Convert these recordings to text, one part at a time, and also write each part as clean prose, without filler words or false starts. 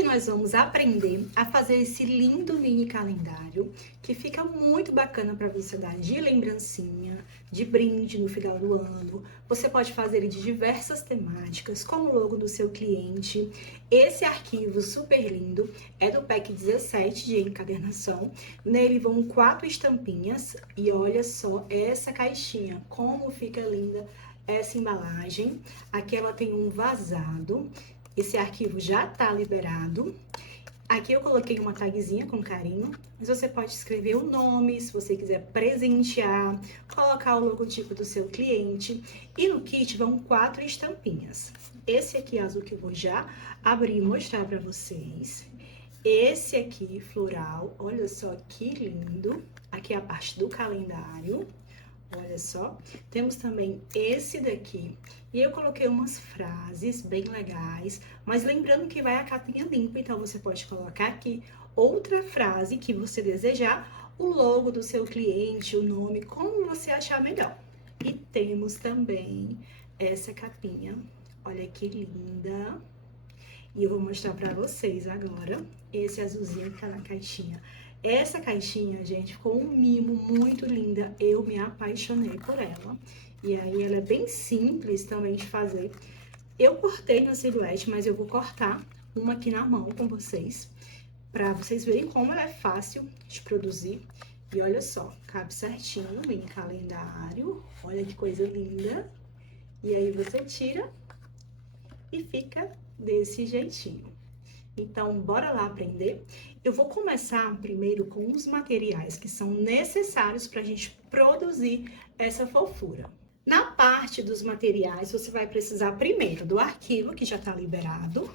Hoje nós vamos aprender a fazer esse lindo mini calendário que fica muito bacana para você dar de lembrancinha, de brinde no final do ano. Você pode fazer ele de diversas temáticas, como o logo do seu cliente. Esse arquivo super lindo é do pack 17 de encadernação. Nele vão 4 estampinhas e olha só essa caixinha, como fica linda essa embalagem. Aqui ela tem um vazado. Esse arquivo já tá liberado. Aqui eu coloquei uma tagzinha com carinho, mas você pode escrever o nome, se você quiser presentear, colocar o logotipo do seu cliente. E no kit vão 4 estampinhas. Esse aqui azul que eu vou já abrir e mostrar para vocês. Esse aqui floral, olha só que lindo. Aqui é a parte do calendário. Olha só, temos também esse daqui, e eu coloquei umas frases bem legais, mas lembrando que vai a capinha limpa, então você pode colocar aqui outra frase que você desejar, o logo do seu cliente, o nome, como você achar melhor. E temos também essa capinha, olha que linda, e eu vou mostrar pra vocês agora, esse azulzinho que tá na caixinha. Essa caixinha, gente, ficou um mimo muito linda, eu me apaixonei por ela. E aí, ela é bem simples também de fazer. Eu cortei na silhuete, mas eu vou cortar uma aqui na mão com vocês, pra vocês verem como ela é fácil de produzir. E olha só, cabe certinho no mini calendário, olha que coisa linda. E aí, você tira e fica desse jeitinho. Então, bora lá aprender? Eu vou começar primeiro com os materiais que são necessários para a gente produzir essa fofura. Na parte dos materiais, você vai precisar primeiro do arquivo, que já está liberado.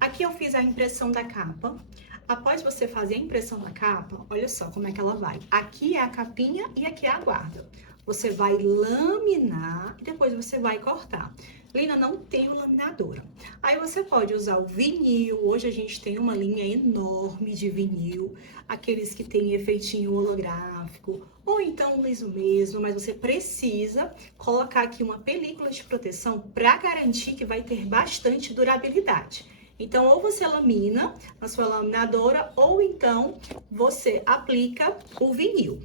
Aqui eu fiz a impressão da capa. Após você fazer a impressão da capa, olha só como é que ela vai. Aqui é a capinha e aqui é a guarda. Você vai laminar e depois você vai cortar. Lina, não tenho laminadora. Aí você pode usar o vinil. Hoje a gente tem uma linha enorme de vinil, aqueles que tem efeitinho holográfico, ou então liso mesmo, mas você precisa colocar aqui uma película de proteção para garantir que vai ter bastante durabilidade. Então, ou você lamina na sua laminadora, ou então você aplica o vinil.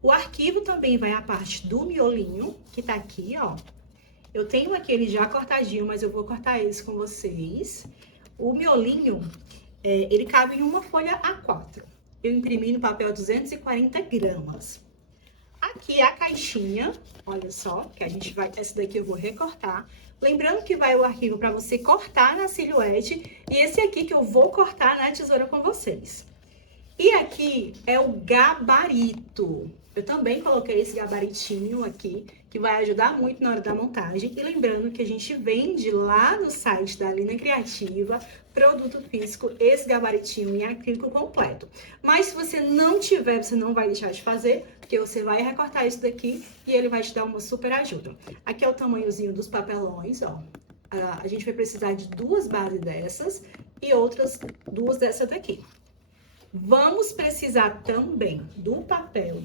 O arquivo também vai a parte do miolinho, que tá aqui, ó. Eu tenho aquele já cortadinho, mas eu vou cortar esse com vocês. O miolinho, ele cabe em uma folha A4. Eu imprimi no papel 240 gramas. Aqui é a caixinha, olha só, que a gente vai... Essa daqui eu vou recortar. Lembrando que vai o arquivo para você cortar na silhuete. E esse aqui que eu vou cortar na tesoura com vocês. E aqui é o gabarito. Eu também coloquei esse gabaritinho aqui, que vai ajudar muito na hora da montagem. E lembrando que a gente vende lá no site da Lina Criativa, produto físico, esse gabaritinho em acrílico completo. Mas se você não tiver, você não vai deixar de fazer, porque você vai recortar isso daqui e ele vai te dar uma super ajuda. Aqui é o tamanhozinho dos papelões, ó. A gente vai precisar de 2 bases dessas e outras 2 dessa daqui. Vamos precisar também do papel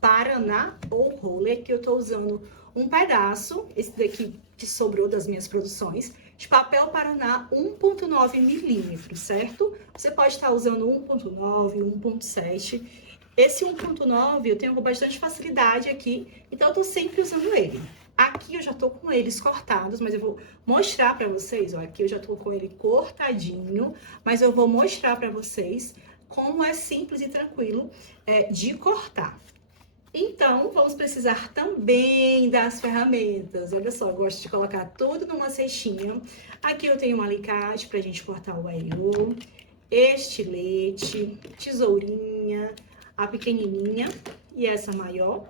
Paraná ou roller, que eu tô usando um pedaço, esse daqui que sobrou das minhas produções, de papel Paraná 1,9 milímetros, certo? Você pode estar usando 1,9, 1,7. Esse 1,9 eu tenho com bastante facilidade aqui, então eu tô sempre usando ele. Aqui eu já tô com eles cortados, mas eu vou mostrar pra vocês, ó, aqui eu já tô com ele cortadinho, mas eu vou mostrar pra vocês como é simples e tranquilo de cortar. Então, vamos precisar também das ferramentas. Olha só, eu gosto de colocar tudo numa cestinha. Aqui eu tenho um alicate pra gente cortar o aiô, estilete, tesourinha, a pequenininha e essa maior.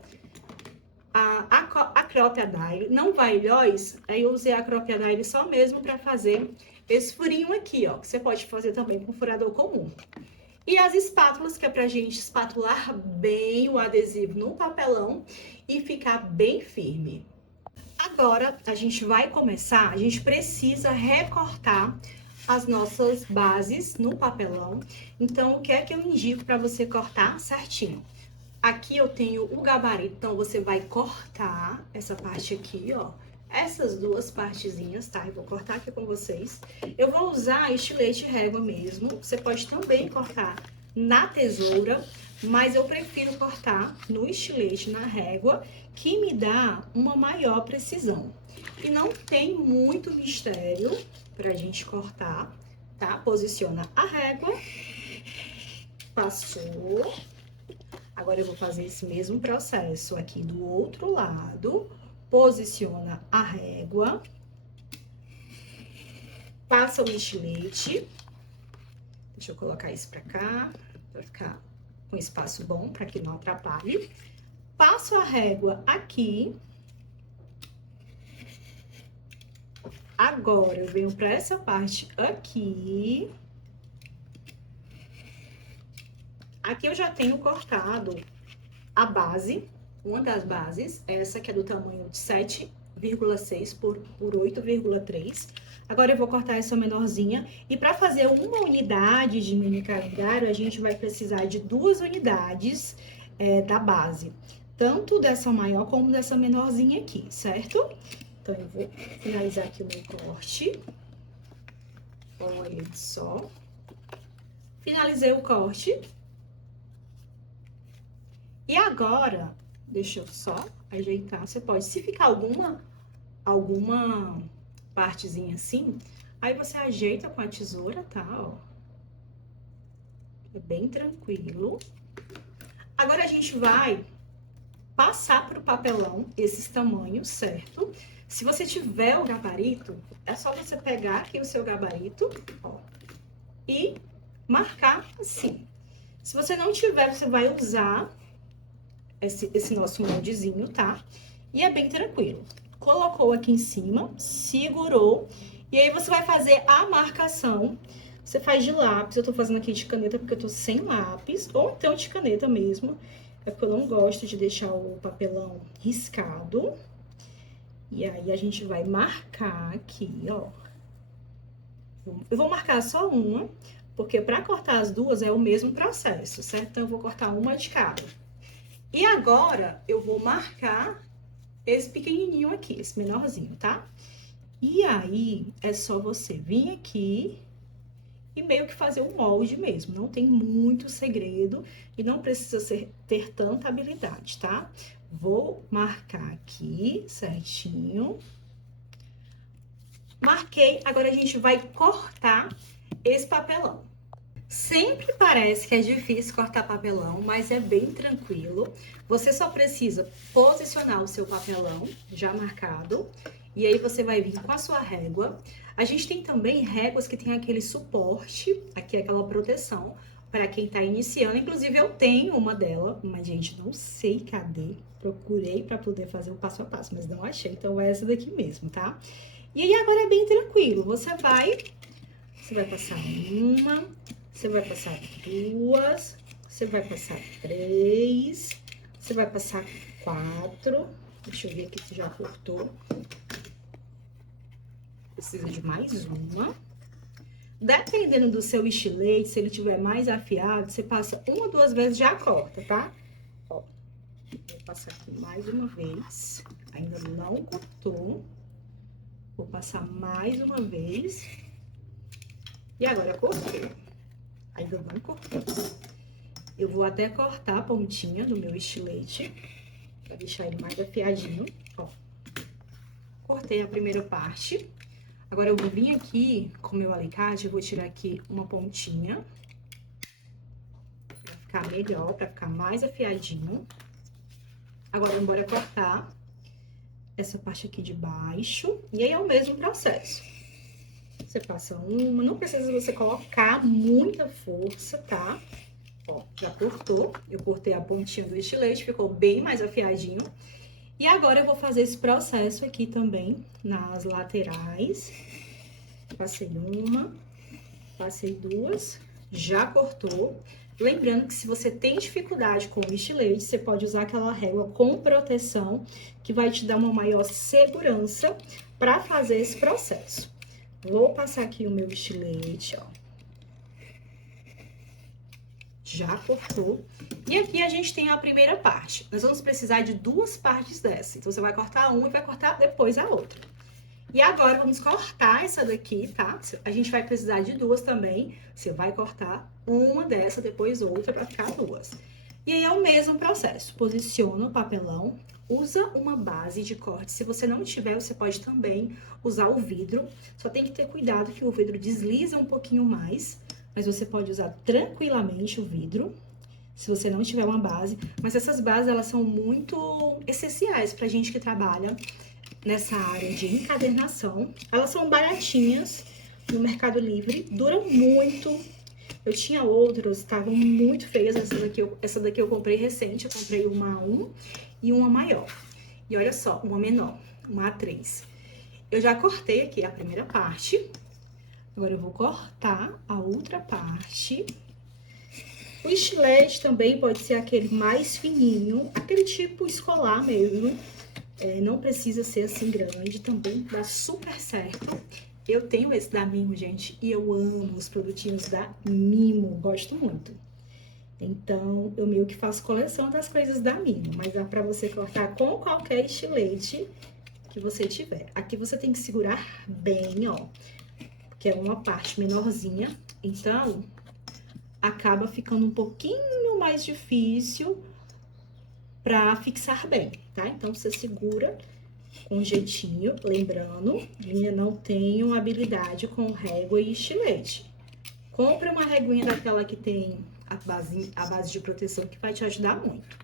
A Crop Dye, não vai ilhóis, aí eu usei a Crop Dye só mesmo pra fazer esse furinho aqui, ó, que você pode fazer também com furador comum. E as espátulas, que é pra gente espatular bem o adesivo no papelão e ficar bem firme. Agora, a gente vai começar, a gente precisa recortar as nossas bases no papelão. Então, o que é que eu indico pra você cortar certinho? Aqui eu tenho o gabarito, então você vai cortar essa parte aqui, ó. essas duas partezinhas, tá? Eu vou cortar aqui com vocês. Eu vou usar estilete régua mesmo. Você pode também cortar na tesoura, mas eu prefiro cortar no estilete, na régua, que me dá uma maior precisão. E não tem muito mistério pra gente cortar, tá? Posiciona a régua, passou. Agora eu vou fazer esse mesmo processo aqui do outro lado. Posiciona a régua, passa o estilete. Deixa eu colocar isso pra cá, pra ficar com espaço bom, pra que não atrapalhe. Passo a régua aqui. Agora, eu venho pra essa parte aqui. Aqui eu já tenho cortado a base, uma das bases, essa que é do tamanho de 7,6 por 8,3. Agora eu vou cortar essa menorzinha. E para fazer uma unidade de mini calendário, a gente vai precisar de 2 unidades da base. Tanto dessa maior como dessa menorzinha aqui, certo? Então, eu vou finalizar aqui o meu corte. Olha só. Finalizei o corte. E agora, deixa eu só ajeitar. Você pode, se ficar alguma partezinha assim, aí você ajeita com a tesoura, tá? Ó. É bem tranquilo. Agora, a gente vai passar pro papelão esses tamanhos, certo? Se você tiver o gabarito, é só você pegar aqui o seu gabarito, ó, e marcar assim. Se você não tiver, você vai usar esse nosso moldezinho, tá? E é bem tranquilo. Colocou aqui em cima, segurou, e aí você vai fazer a marcação. Você faz de lápis, eu tô fazendo aqui de caneta porque eu tô sem lápis, ou então de caneta mesmo. É porque eu não gosto de deixar o papelão riscado. E aí, a gente vai marcar aqui, ó. Eu vou marcar só uma, porque pra cortar as duas é o mesmo processo, certo? Então, eu vou cortar uma de cada. E agora, eu vou marcar esse pequenininho aqui, esse menorzinho, tá? E aí, é só você vir aqui e meio que fazer um molde mesmo. Não tem muito segredo e não precisa ter tanta habilidade, tá? Vou marcar aqui certinho. Marquei, agora a gente vai cortar esse papelão. Sempre parece que é difícil cortar papelão, mas é bem tranquilo. Você só precisa posicionar o seu papelão já marcado. E aí, você vai vir com a sua régua. A gente tem também réguas que tem aquele suporte, aqui aquela proteção, para quem tá iniciando. Inclusive, eu tenho uma dela, mas, gente, não sei cadê. Procurei para poder fazer o passo a passo, mas não achei. Então, é essa daqui mesmo, tá? E aí, agora é bem tranquilo. Você vai passar uma, você vai passar duas, você vai passar três, você vai passar 4. Deixa eu ver aqui se já cortou. Precisa de mais uma. Dependendo do seu estilete, se ele tiver mais afiado, você passa 1 ou 2 vezes, já corta, tá? Ó, vou passar aqui mais uma vez. Ainda não cortou. Vou passar mais uma vez. E agora cortou. Ainda não cortou. Eu vou até cortar a pontinha do meu estilete, pra deixar ele mais afiadinho, ó. Cortei a primeira parte. Agora, eu vou vir aqui com o meu alicate, eu vou tirar aqui uma pontinha, pra ficar melhor, pra ficar mais afiadinho. Agora, bora cortar essa parte aqui de baixo, e aí é o mesmo processo. Você passa uma, não precisa você colocar muita força, tá? Ó, já cortou, eu cortei a pontinha do estilete, ficou bem mais afiadinho. E agora, eu vou fazer esse processo aqui também, nas laterais. Passei uma, passei duas, já cortou. Lembrando que se você tem dificuldade com o estilete, você pode usar aquela régua com proteção, que vai te dar uma maior segurança para fazer esse processo. Vou passar aqui o meu estilete, ó. já cortou. E aqui a gente tem a primeira parte. Nós vamos precisar de duas partes dessa. Então, você vai cortar uma e vai cortar depois a outra. E agora, vamos cortar essa daqui, tá? A gente vai precisar de duas também. Você vai cortar uma dessa, depois outra, pra ficar duas. E aí, é o mesmo processo. Posiciona o papelão, usa uma base de corte. Se você não tiver, você pode também usar o vidro. Só tem que ter cuidado que o vidro desliza um pouquinho mais. Mas você pode usar tranquilamente o vidro, se você não tiver uma base. Mas essas bases, elas são muito essenciais pra gente que trabalha nessa área de encadernação. Elas são baratinhas no Mercado Livre, duram muito. Eu tinha outras, estavam muito feias. Essa daqui eu comprei recente, eu comprei uma A1 e uma maior. E olha só, uma menor, uma A3. Eu já cortei aqui a primeira parte. Agora eu vou cortar a outra parte. O estilete também pode ser aquele mais fininho, aquele tipo escolar mesmo. Não precisa ser assim grande, também dá super certo. Eu tenho esse da Mimo, gente, e eu amo os produtinhos da Mimo, gosto muito. Então, eu meio que faço coleção das coisas da Mimo, mas dá pra você cortar com qualquer estilete que você tiver. Aqui você tem que segurar bem, ó, que é uma parte menorzinha, então acaba ficando um pouquinho mais difícil pra fixar bem, tá? Então, você segura com jeitinho, lembrando, Linha não tenho habilidade com régua e estilete. Compre uma reguinha daquela que tem a base de proteção, que vai te ajudar muito.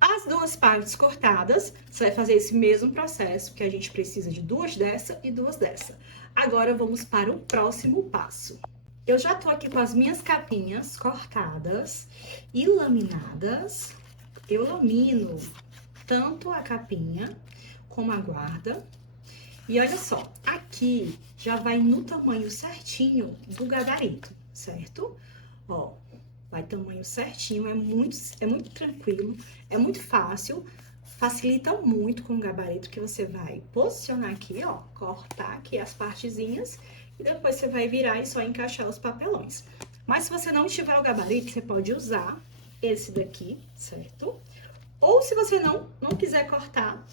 As duas partes cortadas, você vai fazer esse mesmo processo, que a gente precisa de duas dessa e duas dessa. Agora, vamos para o próximo passo. Eu já tô aqui com as minhas capinhas cortadas e laminadas. Eu lamino tanto a capinha como a guarda. E olha só, aqui já vai no tamanho certinho do gabarito, certo? Ó, vai tamanho certinho, é muito tranquilo, é muito fácil, facilita muito com o gabarito, que você vai posicionar aqui, ó, cortar aqui as partezinhas e depois você vai virar e só encaixar os papelões. Mas se você não tiver o gabarito, você pode usar esse daqui, certo? Ou se você não quiser cortar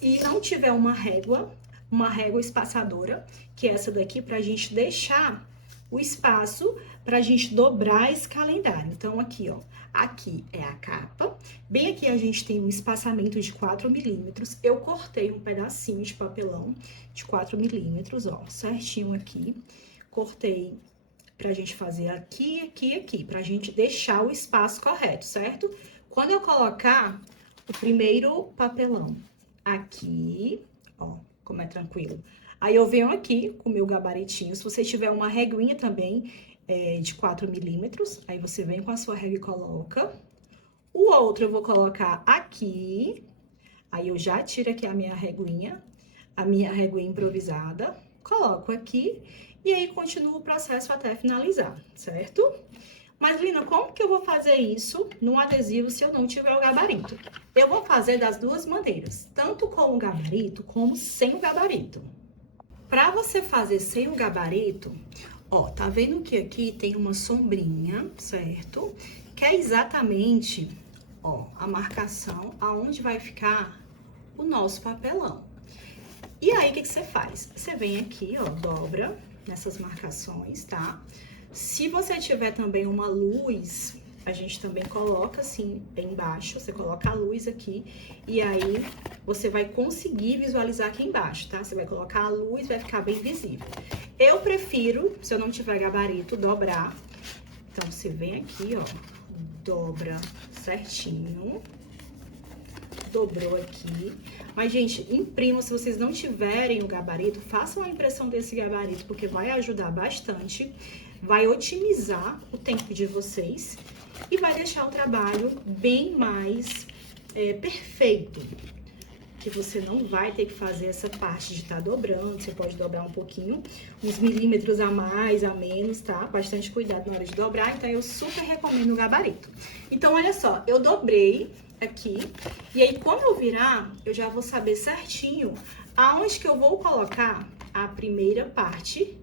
e não tiver uma régua espaçadora, que é essa daqui, pra gente deixar o espaço pra gente dobrar esse calendário. Então, aqui, ó, aqui é a capa, bem aqui a gente tem um espaçamento de 4 milímetros, eu cortei um pedacinho de papelão de 4 milímetros, ó, certinho aqui, cortei pra gente fazer aqui, aqui, aqui, pra gente deixar o espaço correto, certo? Quando eu colocar o primeiro papelão aqui, ó, como é tranquilo. Aí, eu venho aqui com o meu gabaritinho. Se você tiver uma reguinha também de 4 milímetros, aí você vem com a sua régua e coloca. O outro eu vou colocar aqui. Aí, eu já tiro aqui a minha reguinha improvisada. Coloco aqui e aí continuo o processo até finalizar, certo? Mas, Lina, como que eu vou fazer isso num adesivo se eu não tiver o gabarito? Eu vou fazer das duas maneiras, tanto com o gabarito como sem o gabarito. Pra você fazer sem o gabarito, ó, tá vendo que aqui tem uma sombrinha, certo? Que é exatamente, ó, a marcação aonde vai ficar o nosso papelão. E aí, o que você faz? Você vem aqui, ó, dobra nessas marcações, tá? Se você tiver também uma luz, a gente também coloca assim, bem embaixo, você coloca a luz aqui, e aí você vai conseguir visualizar aqui embaixo, tá? Você vai colocar a luz, vai ficar bem visível. Eu prefiro, se eu não tiver gabarito, dobrar. Então, você vem aqui, ó, dobra certinho, dobrou aqui. Mas, gente, imprima, se vocês não tiverem o gabarito, façam a impressão desse gabarito, porque vai ajudar bastante, vai otimizar o tempo de vocês e vai deixar o trabalho bem mais perfeito. Que você não vai ter que fazer essa parte de estar dobrando, você pode dobrar um pouquinho, uns milímetros a mais, a menos, tá? Bastante cuidado na hora de dobrar, então eu super recomendo o gabarito. Então, olha só, eu dobrei aqui, e aí quando eu virar, eu já vou saber certinho aonde que eu vou colocar a primeira parte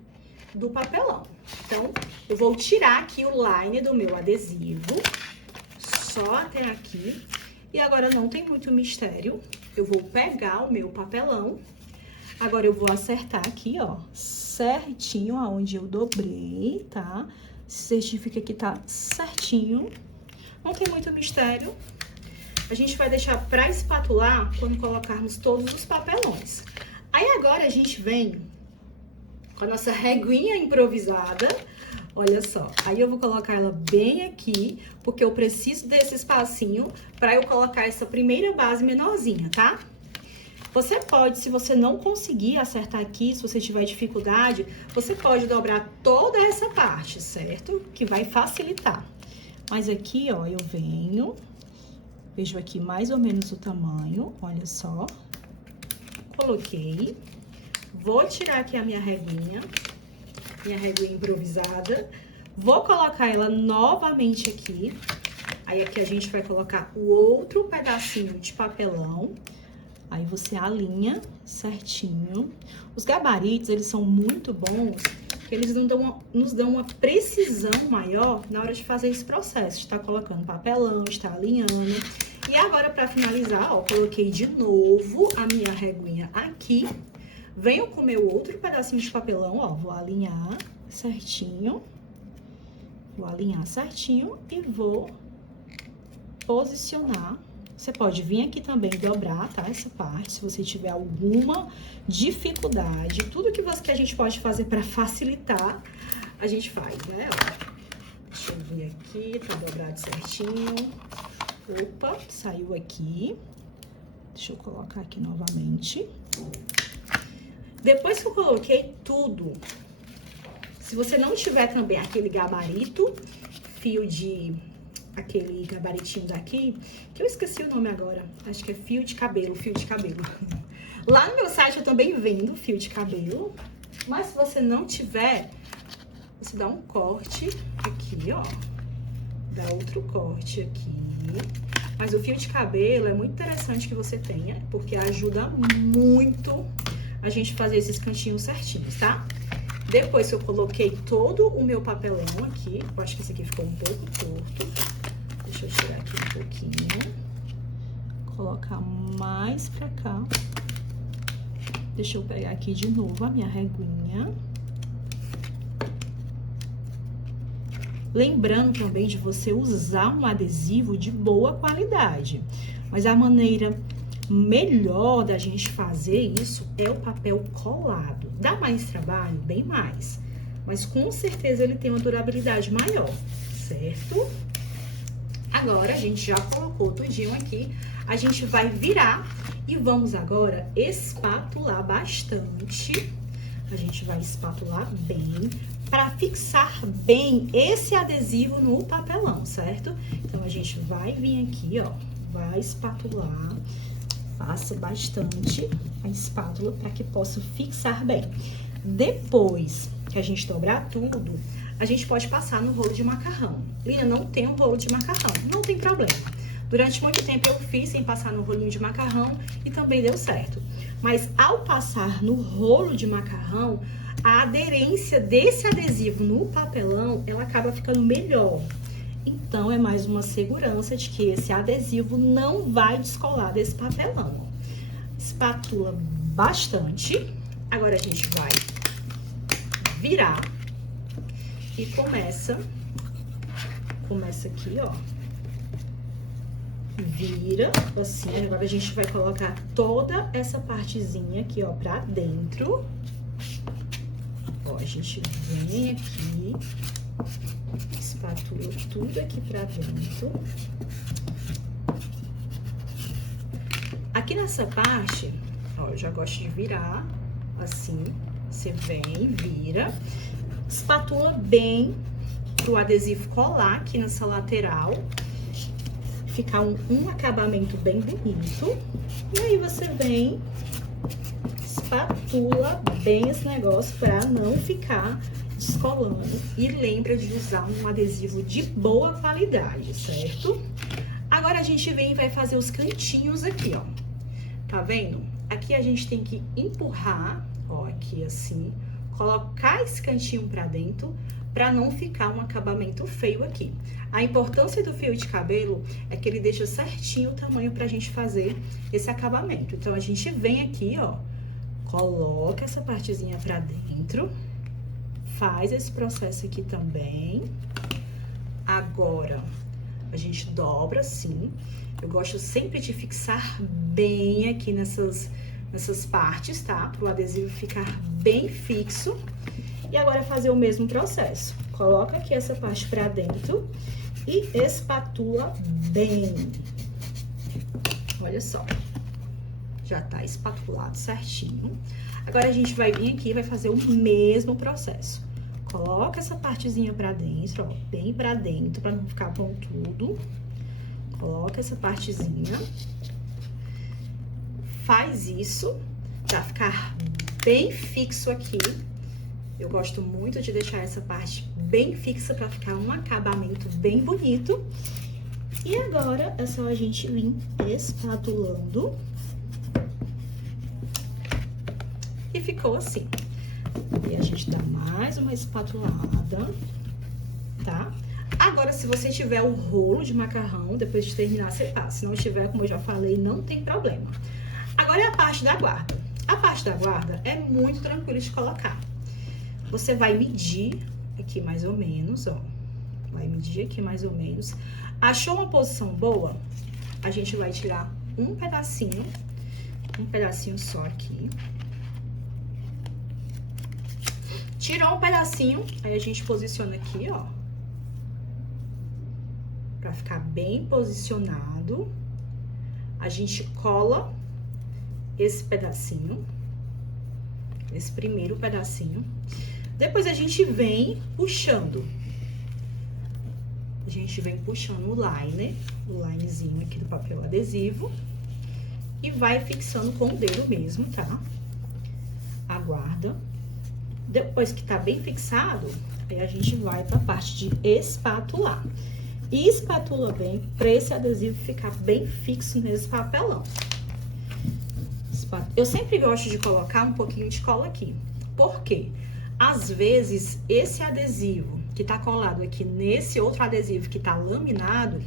do papelão. Então, Eu vou tirar aqui o line do meu adesivo, só até aqui. E agora não tem muito mistério. Eu vou pegar o meu papelão. Agora eu vou acertar aqui, ó, certinho aonde eu dobrei, tá? Certifica que tá certinho. Não tem muito mistério. A gente vai deixar pra espatular quando colocarmos todos os papelões. Aí agora a gente vem com a nossa reguinha improvisada. Olha só, aí eu vou colocar ela bem aqui, porque eu preciso desse espacinho pra eu colocar essa primeira base menorzinha, tá? Você pode, se você não conseguir acertar aqui, se você tiver dificuldade, você pode dobrar toda essa parte, certo? Que vai facilitar. Mas aqui, ó, eu venho, vejo aqui mais ou menos o tamanho, olha só. Coloquei. Vou tirar aqui a minha reguinha improvisada. Vou colocar ela novamente aqui. Aí aqui a gente vai colocar o outro pedacinho de papelão. Aí você alinha certinho. Os gabaritos, eles são muito bons, porque eles nos dão uma precisão maior na hora de fazer esse processo. Está colocando papelão, está alinhando. E agora, para finalizar, ó, coloquei de novo a minha reguinha aqui. Venho com o meu outro pedacinho de papelão, ó, vou alinhar certinho. Vou alinhar certinho e vou posicionar. Você pode vir aqui também dobrar, tá? Essa parte, se você tiver alguma dificuldade. Tudo que a gente pode fazer para facilitar, a gente faz, né? Ó, deixa eu ver aqui, tá dobrado certinho. Opa, saiu aqui. Deixa eu colocar aqui novamente. Depois que eu coloquei tudo, se você não tiver também aquele gabarito, aquele gabaritinho daqui, que eu esqueci o nome agora, acho que é fio de cabelo. Lá no meu site eu também vendo fio de cabelo, mas se você não tiver, você dá um corte aqui, ó, dá outro corte aqui. Mas o fio de cabelo é muito interessante que você tenha, porque ajuda muito a gente fazer esses cantinhos certinhos, tá? Depois que eu coloquei todo o meu papelão aqui, eu acho que esse aqui ficou um pouco torto. Deixa eu tirar aqui um pouquinho. Colocar mais pra cá. Deixa eu pegar aqui de novo a minha reguinha. Lembrando também de você usar um adesivo de boa qualidade. Mas a maneira melhor da gente fazer isso é o papel colado. Dá mais trabalho? Bem mais. Mas com certeza ele tem uma durabilidade maior, certo? Agora, a gente já colocou tudinho aqui. A gente vai virar e vamos agora espatular bastante. A gente vai espatular bem para fixar bem esse adesivo no papelão, certo? Então, a gente vai vir aqui, ó, vai espatular. Passa bastante a espátula para que possa fixar bem. Depois que a gente dobrar tudo, a gente pode passar no rolo de macarrão. Lina, não tem um rolo de macarrão, não tem problema. Durante muito tempo eu fiz sem passar no rolinho de macarrão e também deu certo. Mas ao passar no rolo de macarrão, a aderência desse adesivo no papelão, ela acaba ficando melhor. Então, é mais uma segurança de que esse adesivo não vai descolar desse papelão. Espatula bastante. Agora, a gente vai virar e começa aqui, ó. Vira, assim. Agora, a gente vai colocar toda essa partezinha aqui, ó, pra dentro. Ó, a gente vem aqui... espatula tudo aqui pra dentro. Aqui nessa parte, ó, eu já gosto de virar, assim, você vem, vira, espatula bem pro adesivo colar aqui nessa lateral, ficar um acabamento bem bonito. E aí você vem, espatula bem esse negócio pra não ficar descolando. E lembra de usar um adesivo de boa qualidade, certo? Agora a gente vem e vai fazer os cantinhos aqui, ó. Tá vendo? Aqui a gente tem que empurrar, ó, aqui assim, colocar esse cantinho pra dentro para não ficar um acabamento feio aqui. A importância do fio de cabelo é que ele deixa certinho o tamanho pra gente fazer esse acabamento. Então, a gente vem aqui, ó, coloca essa partezinha pra dentro, faz esse processo aqui também. Agora, a gente dobra assim. Eu gosto sempre de fixar bem aqui nessas partes, tá? Para o adesivo ficar bem fixo. E agora fazer o mesmo processo. Coloca aqui essa parte pra dentro e espatula bem. Olha só. Já tá espatulado certinho. Agora a gente vai vir aqui e vai fazer o mesmo processo. Coloca essa partezinha pra dentro, ó, bem pra dentro, pra não ficar pontudo. Coloca essa partezinha. Faz isso pra ficar bem fixo aqui. Eu gosto muito de deixar essa parte bem fixa pra ficar um acabamento bem bonito. E agora é só a gente vir espatulando. E ficou assim. E a gente dá mais uma espatulada, tá? Agora, se você tiver o rolo de macarrão, depois de terminar, você passa. Se não tiver, como eu já falei, não tem problema. Agora é a parte da guarda. A parte da guarda é muito tranquila de colocar. Você vai medir aqui mais ou menos, ó. Vai medir aqui mais ou menos. Achou uma posição boa? A gente vai tirar um pedacinho só aqui. Tirou um pedacinho, aí a gente posiciona aqui, ó. Pra ficar bem posicionado. A gente cola esse pedacinho. Esse primeiro pedacinho. Depois a gente vem puxando. A gente vem puxando o liner, o linezinho aqui do papel adesivo. E vai fixando com o dedo mesmo, tá? Aguarda. Depois que tá bem fixado, aí a gente vai pra parte de espatular. E espatula bem pra esse adesivo ficar bem fixo nesse papelão. Eu sempre gosto de colocar um pouquinho de cola aqui. Por quê? Às vezes, esse adesivo que tá colado aqui nesse outro adesivo que tá laminado,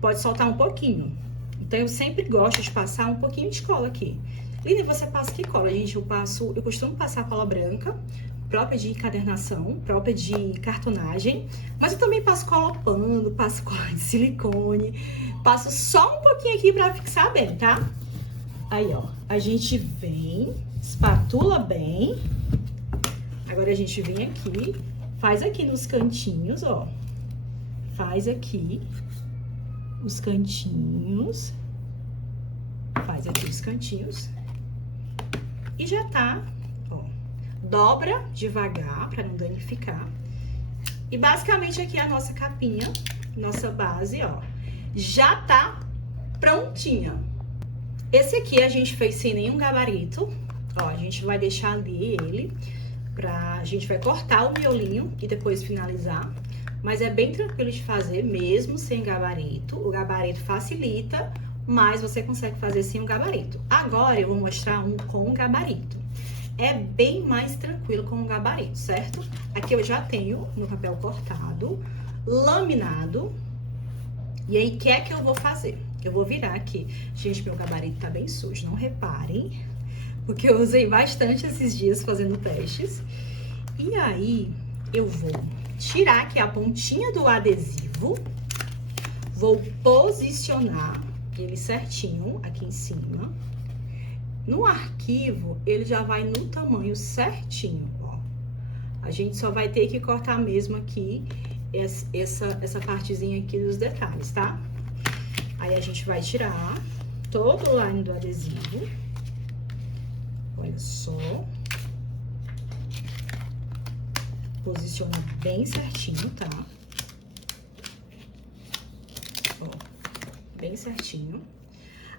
pode soltar um pouquinho. Então, eu sempre gosto de passar um pouquinho de cola aqui. Lina, você passa que cola? Gente, eu costumo passar cola branca, própria de encadernação, própria de cartonagem. Mas eu também passo cola pano, passo cola de silicone. Passo só um pouquinho aqui pra fixar bem, tá? Aí, ó, a gente vem, espatula bem. Agora, a gente vem aqui, faz aqui nos cantinhos, ó. Faz aqui os cantinhos. Faz aqui os cantinhos. E já tá, ó. Dobra devagar, pra não danificar. E, basicamente, aqui a nossa capinha, nossa base, ó, já tá prontinha. Esse aqui a gente fez sem nenhum gabarito. Ó, a gente vai deixar ali ele. A gente vai cortar o miolinho e depois finalizar. Mas é bem tranquilo de fazer, mesmo sem gabarito. O gabarito facilita, mas você consegue fazer sem o gabarito. Agora eu vou mostrar um com gabarito. É bem mais tranquilo com o gabarito, certo? Aqui eu já tenho no papel cortado, laminado. E aí, o que é que eu vou fazer? Eu vou virar aqui. Gente, meu gabarito tá bem sujo, não reparem. Porque eu usei bastante esses dias fazendo testes. E aí, eu vou tirar aqui a pontinha do adesivo. Vou posicionar ele certinho aqui em cima. No arquivo, ele já vai no tamanho certinho, ó. A gente só vai ter que cortar mesmo aqui essa partezinha aqui dos detalhes, tá? Aí, a gente vai tirar todo o line do adesivo. Olha só. Posiciona bem certinho, tá? Ó, bem certinho.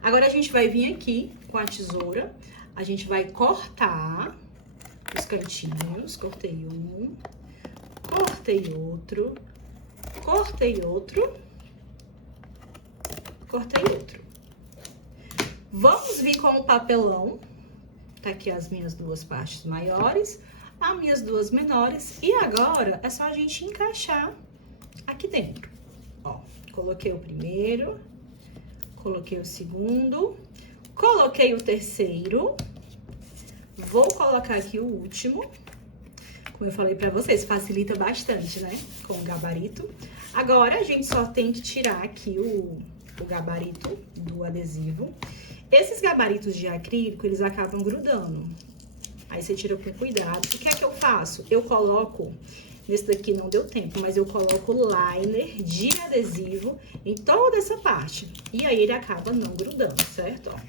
Agora, a gente vai vir aqui com a tesoura. A gente vai cortar os cantinhos. Cortei um, cortei outro, cortei outro, cortei outro. Vamos vir com o papelão. Tá aqui as minhas duas partes maiores. as minhas duas menores. E agora é só a gente encaixar aqui dentro. Ó, coloquei o primeiro, coloquei o segundo, coloquei o terceiro. Vou colocar aqui o último. Como eu falei pra vocês, facilita bastante, né? Com o gabarito. Agora, a gente só tem que tirar aqui o gabarito do adesivo. Esses gabaritos de acrílico, eles acabam grudando. Aí você tira com cuidado. O que é que eu faço? Eu coloco, nesse daqui não deu tempo, mas eu coloco liner de adesivo em toda essa parte. E aí ele acaba não grudando, certo? Ó,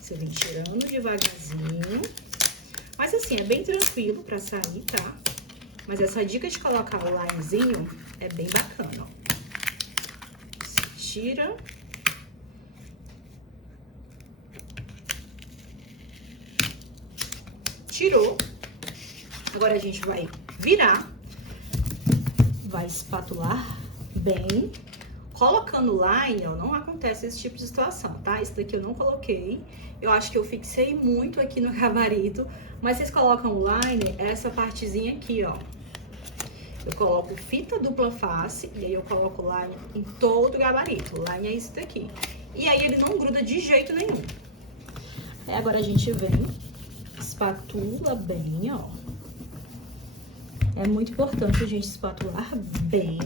você vem tirando devagarzinho. Mas assim, é bem tranquilo pra sair, tá? Mas essa dica de colocar o linezinho é bem bacana, ó. Você tira. Tirou. Agora a gente vai virar. Vai espatular bem. Colocando line, ó, não acontece esse tipo de situação, tá? Esse daqui eu não coloquei. Eu acho que eu fixei muito aqui no gabarito. Mas vocês colocam o line, essa partezinha aqui, ó. Eu coloco fita dupla face e aí eu coloco line em todo o gabarito. O line é isso daqui. E aí ele não gruda de jeito nenhum. Aí agora a gente vem, espatula bem, ó. É muito importante a gente espatular bem.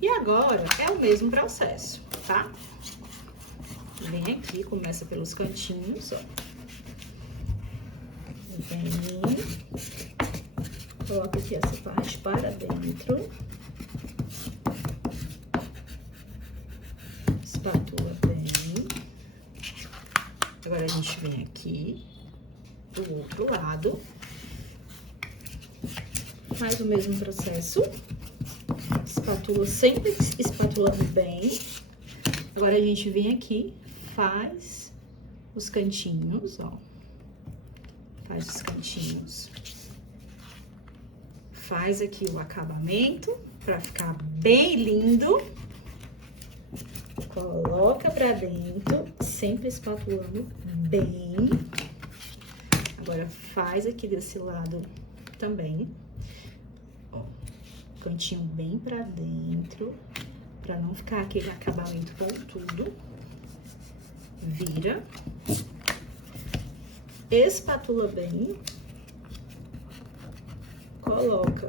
E agora é o mesmo processo, tá? Vem aqui, começa pelos cantinhos, ó. Vem. Coloca aqui essa parte para dentro. Espátula bem. Agora a gente vem aqui do outro lado. Faz o mesmo processo. Espátula sempre espatulando bem. Agora a gente vem aqui, faz os cantinhos, ó. Faz os cantinhos. Faz aqui o acabamento pra ficar bem lindo. Coloca pra dentro, sempre espatulando bem. Agora faz aqui desse lado também. Ó, cantinho bem pra dentro, pra não ficar aquele acabamento pontudo. Vira. Espatula bem. Coloca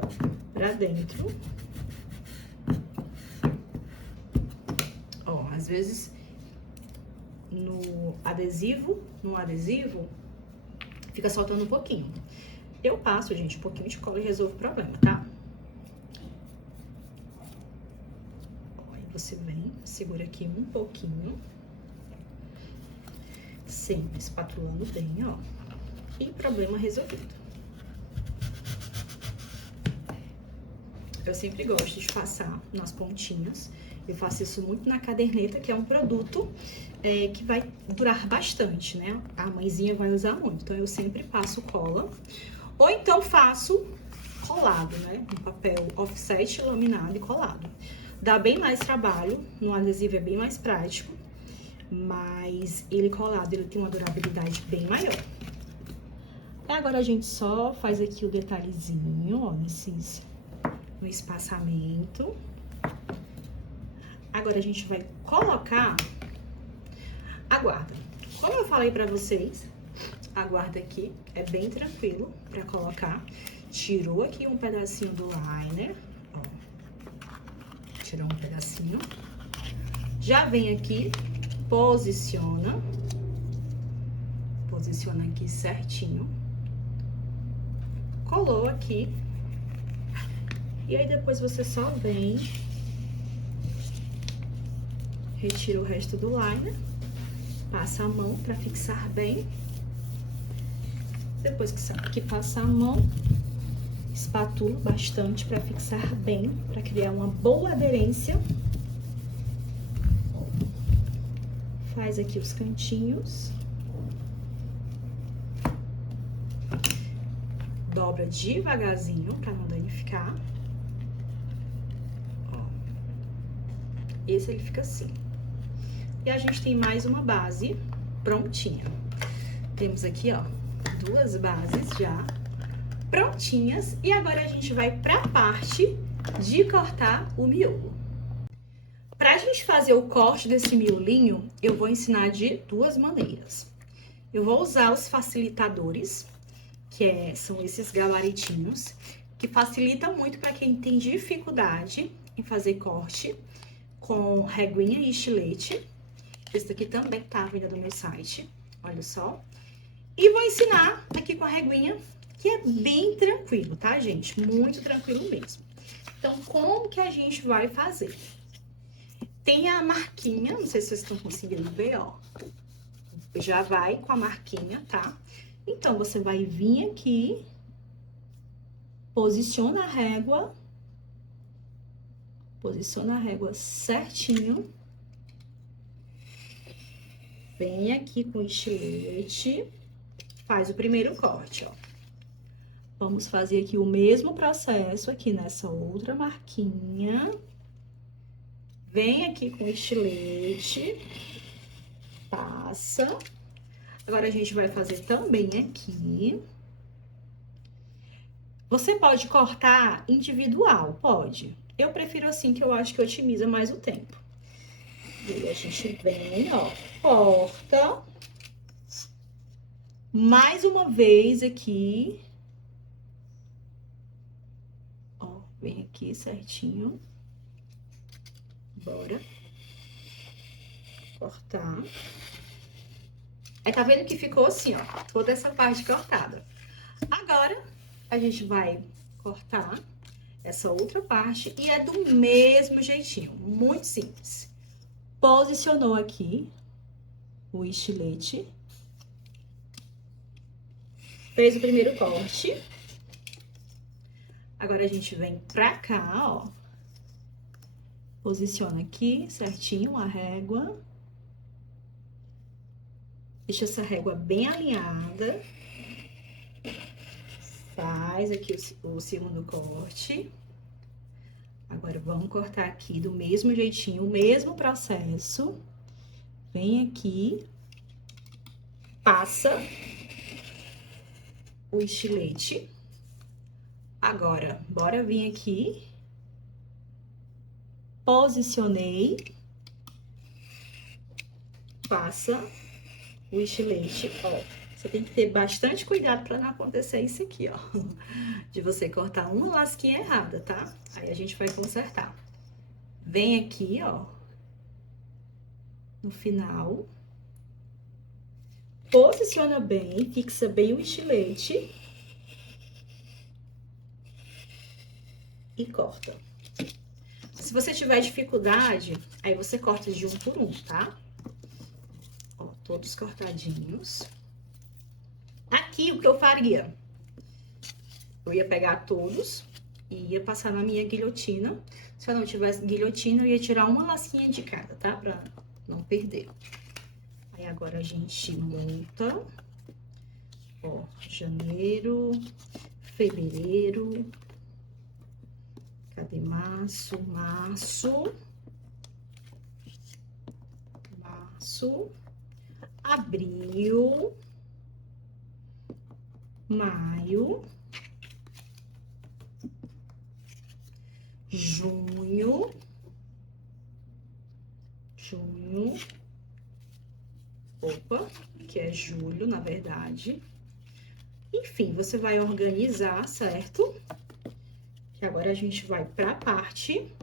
pra dentro. Ó, às vezes no adesivo fica soltando um pouquinho. Eu passo, gente, um pouquinho de cola e resolvo o problema, tá? Ó, aí você vem, segura aqui um pouquinho. Sempre espatulando bem, ó. E problema resolvido. Eu sempre gosto de passar nas pontinhas. Eu faço isso muito na caderneta, que é um produto que vai durar bastante, né? A mãezinha vai usar muito. Então, eu sempre passo cola. Ou então, faço colado, né? Um papel offset, laminado e colado. Dá bem mais trabalho. No adesivo é bem mais prático. Mas ele colado, ele tem uma durabilidade bem maior. Agora, a gente só faz aqui o detalhezinho, ó, no espaçamento. Agora, a gente vai colocar a guarda. Como eu falei pra vocês, a guarda aqui é bem tranquilo pra colocar. Tirou aqui um pedacinho do liner, ó. Tirou um pedacinho. Já vem aqui, posiciona aqui certinho. Colou aqui. E aí, depois você só vem, retira o resto do liner, passa a mão pra fixar bem. Depois que passa a mão, espatula bastante pra fixar bem, pra criar uma boa aderência. Faz aqui os cantinhos. Dobra devagarzinho pra não danificar. Esse ele fica assim. E a gente tem mais uma base prontinha. Temos aqui, ó, duas bases já prontinhas. E agora a gente vai para a parte de cortar o miolo. Para a gente fazer o corte desse miolinho, eu vou ensinar de duas maneiras. Eu vou usar os facilitadores, que são esses gabaritinhos, que facilitam muito para quem tem dificuldade em fazer corte com reguinha e estilete. Esse daqui também tá à venda no meu site, olha só. E vou ensinar aqui com a reguinha, que é bem tranquilo, tá, gente? Muito tranquilo mesmo. Então, como que a gente vai fazer? Tem a marquinha, não sei se vocês estão conseguindo ver, ó. Já vai com a marquinha, tá? Então, você vai vir aqui, posiciona a régua certinho. Vem aqui com o estilete, faz o primeiro corte, ó. Vamos fazer aqui o mesmo processo aqui nessa outra marquinha. Vem aqui com o estilete, passa. Agora, a gente vai fazer também aqui. Você pode cortar individual, pode. Eu prefiro assim, que eu acho que otimiza mais o tempo. E a gente vem, ó, corta. Mais uma vez aqui. Ó, vem aqui certinho. Bora. Cortar. Aí, tá vendo que ficou assim, ó, toda essa parte cortada. Agora, a gente vai cortar essa outra parte e é do mesmo jeitinho, muito simples. Posicionou aqui o estilete. Fez o primeiro corte. Agora, a gente vem pra cá, ó. Posiciona aqui certinho a régua. Deixa essa régua bem alinhada. Faz aqui o segundo corte. Agora, vamos cortar aqui do mesmo jeitinho, o mesmo processo. Vem aqui, passa o estilete. Agora, bora vir aqui. Posicionei. Passa o estilete, ó. Você tem que ter bastante cuidado para não acontecer isso aqui, ó. De você cortar uma lasquinha errada, tá? Aí a gente vai consertar. Vem aqui, ó. No final. Posiciona bem, fixa bem o estilete. E corta. Se você tiver dificuldade, aí você corta de um por um, tá? Ó, todos cortadinhos. Aqui, o que eu faria? Eu ia pegar todos e ia passar na minha guilhotina. Se eu não tivesse guilhotina, eu ia tirar uma lasquinha de cada, tá? Pra não perder. Aí, agora a gente monta. Ó, janeiro, fevereiro. Cadê março? Março. Abril. Maio. Junho. Opa, que é julho, na verdade. Enfim, você vai organizar, certo? Que agora a gente vai para a parte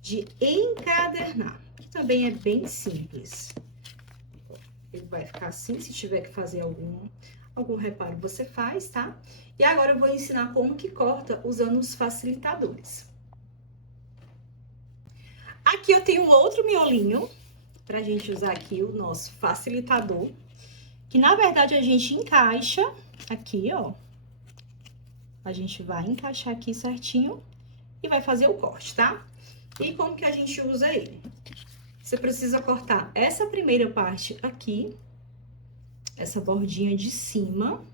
de encadernar, que também é bem simples. Ele vai ficar assim, se tiver que fazer algum reparo, você faz, tá? E agora eu vou ensinar como que corta usando os facilitadores. Aqui eu tenho outro miolinho pra gente usar aqui o nosso facilitador, que na verdade a gente encaixa aqui, ó. A gente vai encaixar aqui certinho e vai fazer o corte, tá? E como que a gente usa ele? Você precisa cortar essa primeira parte aqui, essa bordinha de cima.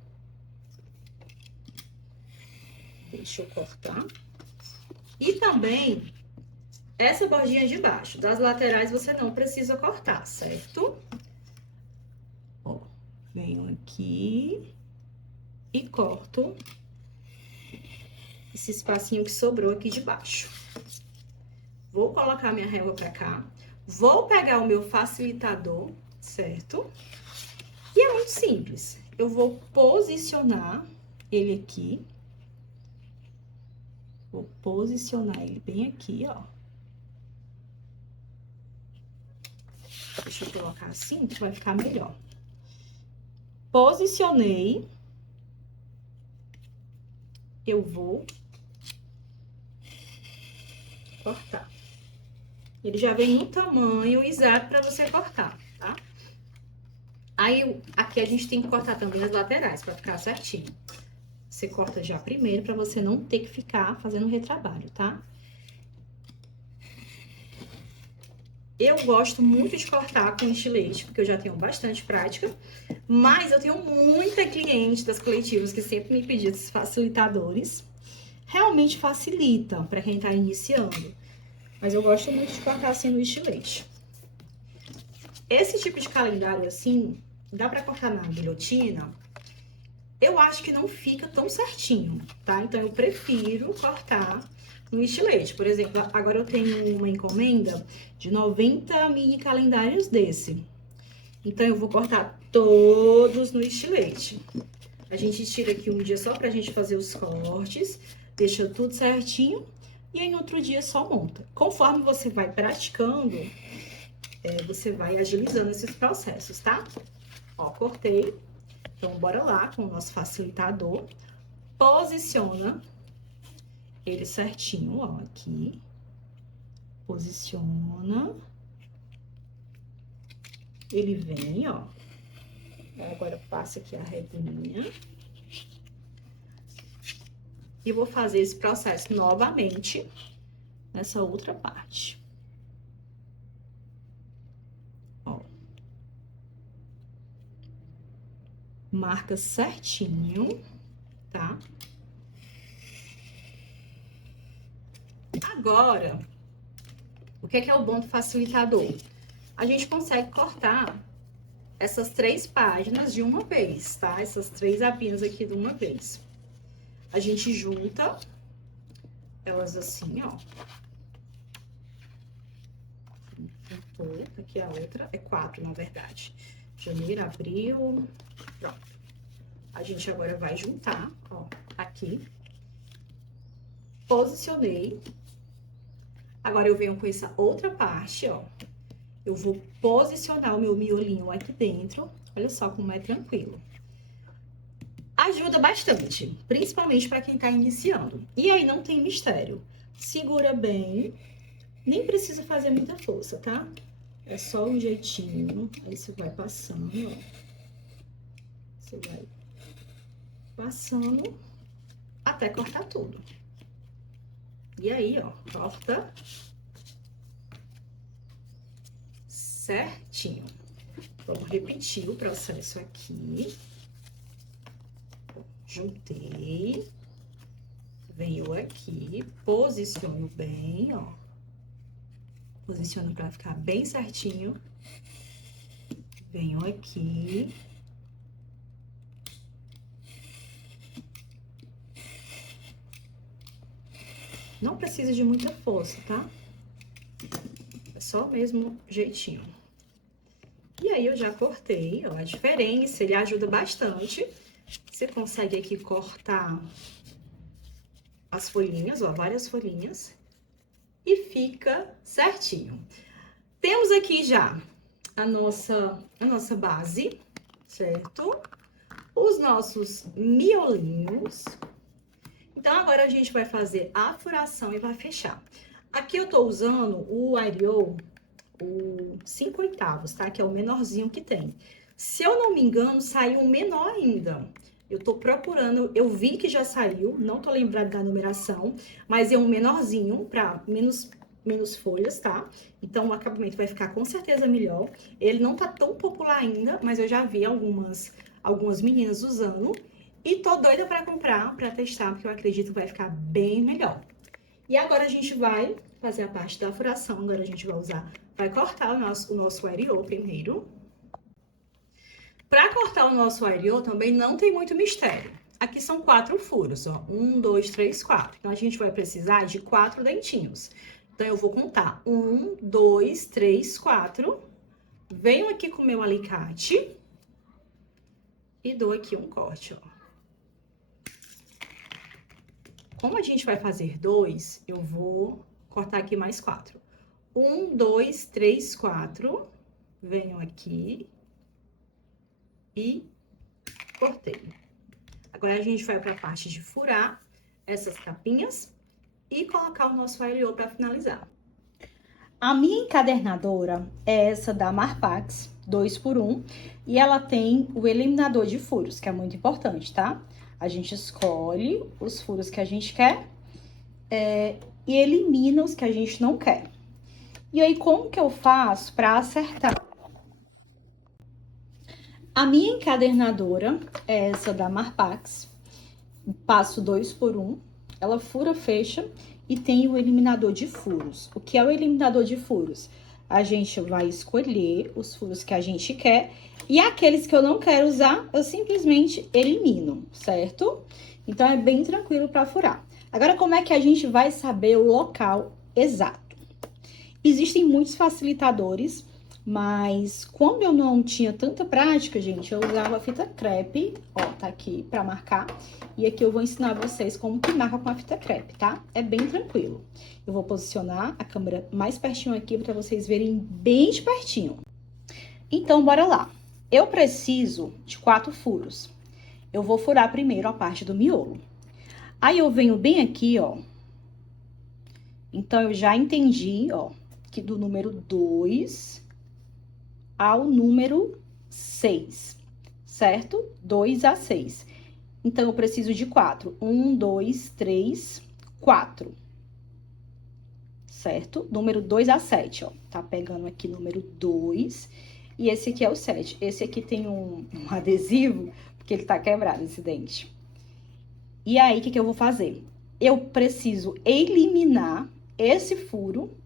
Deixa eu cortar. E também essa bordinha de baixo. Das laterais você não precisa cortar, certo? Ó, venho aqui e corto esse espacinho que sobrou aqui de baixo. Vou colocar minha régua pra cá. Vou pegar o meu facilitador, certo? E é muito simples. Eu vou posicionar ele aqui. Vou posicionar ele bem aqui, ó. Deixa eu colocar assim, que vai ficar melhor. Posicionei. Eu vou cortar. Ele já vem no tamanho exato para você cortar, tá? Aí, aqui a gente tem que cortar também as laterais, para ficar certinho. Você corta já primeiro, para você não ter que ficar fazendo retrabalho, tá? Eu gosto muito de cortar com estilete, porque eu já tenho bastante prática. Mas eu tenho muita cliente das coletivas que sempre me pediu esses facilitadores. Realmente facilita para quem tá iniciando. Mas eu gosto muito de cortar assim no estilete. Esse tipo de calendário assim, dá para cortar na guilhotina? Eu acho que não fica tão certinho, tá? Então eu prefiro cortar no estilete. Por exemplo, agora eu tenho uma encomenda de 90 mini calendários desse. Então eu vou cortar todos no estilete. A gente tira aqui um dia só pra gente fazer os cortes, deixa tudo certinho e aí no outro dia só monta. Conforme você vai praticando, você vai agilizando esses processos, tá? Ó, cortei. Então, bora lá com o nosso facilitador. Posiciona ele certinho, ó, aqui. Posiciona. Ele vem, ó. Agora, passa aqui a reguinha. E vou fazer esse processo novamente nessa outra parte. Ó. Marca certinho, tá? Agora, o que é o bom do facilitador? A gente consegue cortar essas 3 páginas de uma vez, tá? Essas 3 abinhas aqui de uma vez. A gente junta elas assim, ó. Juntou, aqui a outra, é 4, na verdade. Janeiro, abril, pronto. A gente agora vai juntar, ó, aqui. Posicionei. Agora, eu venho com essa outra parte, ó. Eu vou posicionar o meu miolinho aqui dentro. Olha só como é tranquilo. Ajuda bastante, principalmente para quem tá iniciando. E aí, não tem mistério. Segura bem. Nem precisa fazer muita força, tá? É só um jeitinho. Aí, você vai passando, ó. Você vai passando até cortar tudo. E aí, ó, corta certinho. Vamos repetir o processo aqui. Juntei. Venho aqui, posiciono bem, ó. Posiciono pra ficar bem certinho. Venho aqui. Não precisa de muita força, tá? É só o mesmo jeitinho. E aí, eu já cortei, ó, a diferença, ele ajuda bastante. Você consegue aqui cortar as folhinhas, ó, várias folhinhas. E fica certinho. Temos aqui já a nossa base, certo? Os nossos miolinhos. Então, agora a gente vai fazer a furação e vai fechar. Aqui eu tô usando o Ariô, o 5/8, tá? Que é o menorzinho que tem. Se eu não me engano, saiu um menor ainda. Eu tô procurando, eu vi que já saiu, não tô lembrada da numeração, mas é um menorzinho pra menos folhas, tá? Então, o acabamento vai ficar com certeza melhor. Ele não tá tão popular ainda, mas eu já vi algumas meninas usando. E tô doida pra comprar, pra testar, porque eu acredito que vai ficar bem melhor. E agora a gente vai fazer a parte da furação. Agora a gente vai cortar o nosso Ariô primeiro. Pra cortar o nosso Ariô também não tem muito mistério. Aqui são 4 furos, ó. 1, 2, 3, 4. Então, a gente vai precisar de 4 dentinhos. Então, eu vou contar 1, 2, 3, 4. Venho aqui com o meu alicate e dou aqui um corte, ó. Como a gente vai fazer 2, eu vou cortar aqui mais 4. 1, 2, 3, 4. Venho aqui e cortei. Agora, a gente vai para a parte de furar essas capinhas e colocar o nosso aireô para finalizar. A minha encadernadora é essa da Marpax 2x1 e ela tem o eliminador de furos, que é muito importante, tá? A gente escolhe os furos que a gente quer e elimina os que a gente não quer. E aí, como que eu faço para acertar? A minha encadernadora é essa da Marpax, passo 2x1, ela fura, fecha e tem o eliminador de furos. O que é o eliminador de furos? A gente vai escolher os furos que a gente quer e aqueles que eu não quero usar, eu simplesmente elimino, certo? Então, é bem tranquilo para furar. Agora, como é que a gente vai saber o local exato? Existem muitos facilitadores, mas como eu não tinha tanta prática, gente, eu usava fita crepe, ó, tá aqui pra marcar. E aqui eu vou ensinar vocês como que marca com a fita crepe, tá? É bem tranquilo. Eu vou posicionar a câmera mais pertinho aqui pra vocês verem bem de pertinho. Então, bora lá. Eu preciso de 4 furos. Eu vou furar primeiro a parte do miolo. Aí, eu venho bem aqui, ó. Então, eu já entendi, ó, que do número 2... ao número 6, certo? 2 a 6. Então, eu preciso de 4. 1, 2, 3, 4. Certo? Número 2 a 7, ó. Tá pegando aqui número 2. E esse aqui é o 7. Esse aqui tem um adesivo, porque ele tá quebrado, esse dente. E aí, o que eu vou fazer? Eu preciso eliminar esse furo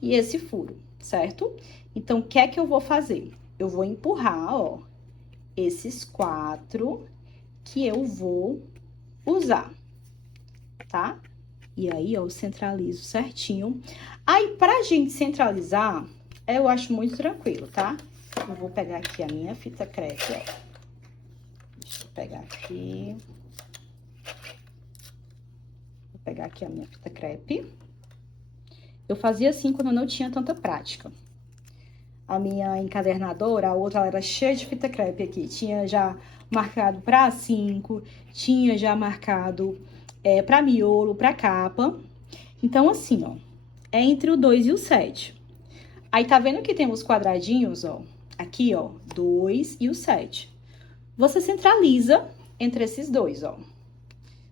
e esse furo, certo? Então, o que é que eu vou fazer? Eu vou empurrar, ó, esses 4 que eu vou usar, tá? E aí, ó, eu centralizo certinho. Aí, pra gente centralizar, eu acho muito tranquilo, tá? Eu vou pegar aqui a minha fita crepe, ó. Deixa eu pegar aqui. Vou pegar aqui a minha fita crepe. Eu fazia assim quando eu não tinha tanta prática. A minha encadernadora, a outra, ela era cheia de fita crepe aqui. Tinha já marcado pra 5, tinha já marcado pra miolo, pra capa. Então, assim, ó, é entre o 2 e o 7. Aí, tá vendo que tem os quadradinhos, ó? Aqui, ó, 2 e o 7. Você centraliza entre esses dois, ó.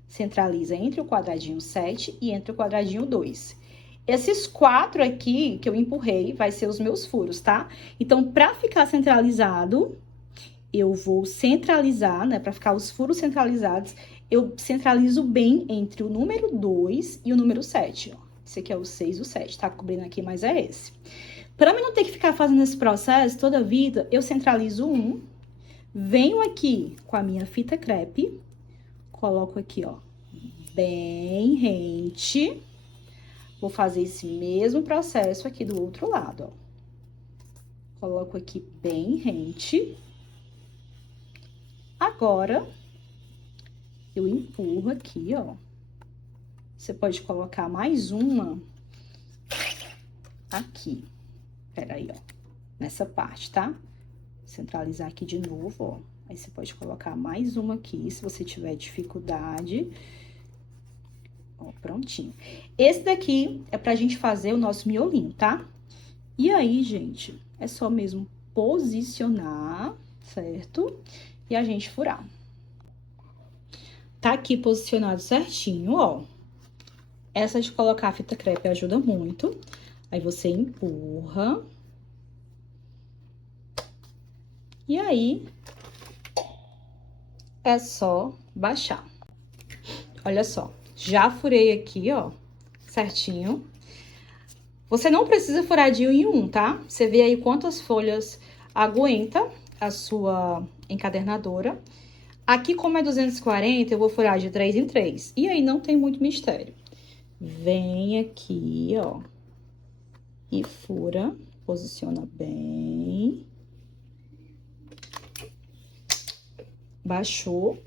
Centraliza entre o quadradinho 7 e entre o quadradinho 2. Esses 4 aqui que eu empurrei vai ser os meus furos, tá? Então, pra ficar centralizado, eu vou centralizar, né? Pra ficar os furos centralizados, eu centralizo bem entre o número 2 e o número 7, ó. Esse aqui é o 6 e o 7, tá cobrindo aqui, mas é esse. Pra mim não ter que ficar fazendo esse processo toda a vida, eu centralizo um, venho aqui com a minha fita crepe, coloco aqui, ó, bem rente. Vou fazer esse mesmo processo aqui do outro lado, ó. Coloco aqui bem rente. Agora, eu empurro aqui, ó. Você pode colocar mais uma aqui. Peraí, ó. Nessa parte, tá? Centralizar aqui de novo, ó. Aí, você pode colocar mais uma aqui, se você tiver dificuldade. Ó, prontinho. Esse daqui é pra gente fazer o nosso miolinho, tá? E aí, gente, é só mesmo posicionar, certo? E a gente furar. Tá aqui posicionado certinho, ó. Essa de colocar a fita crepe ajuda muito. Aí, você empurra. E aí, é só baixar. Olha só. Já furei aqui, ó, certinho. Você não precisa furar de um em um, tá? Você vê aí quantas folhas aguenta a sua encadernadora. Aqui, como é 240, eu vou furar de 3 em 3. E aí, não tem muito mistério. Vem aqui, ó. E fura. Posiciona bem. Baixou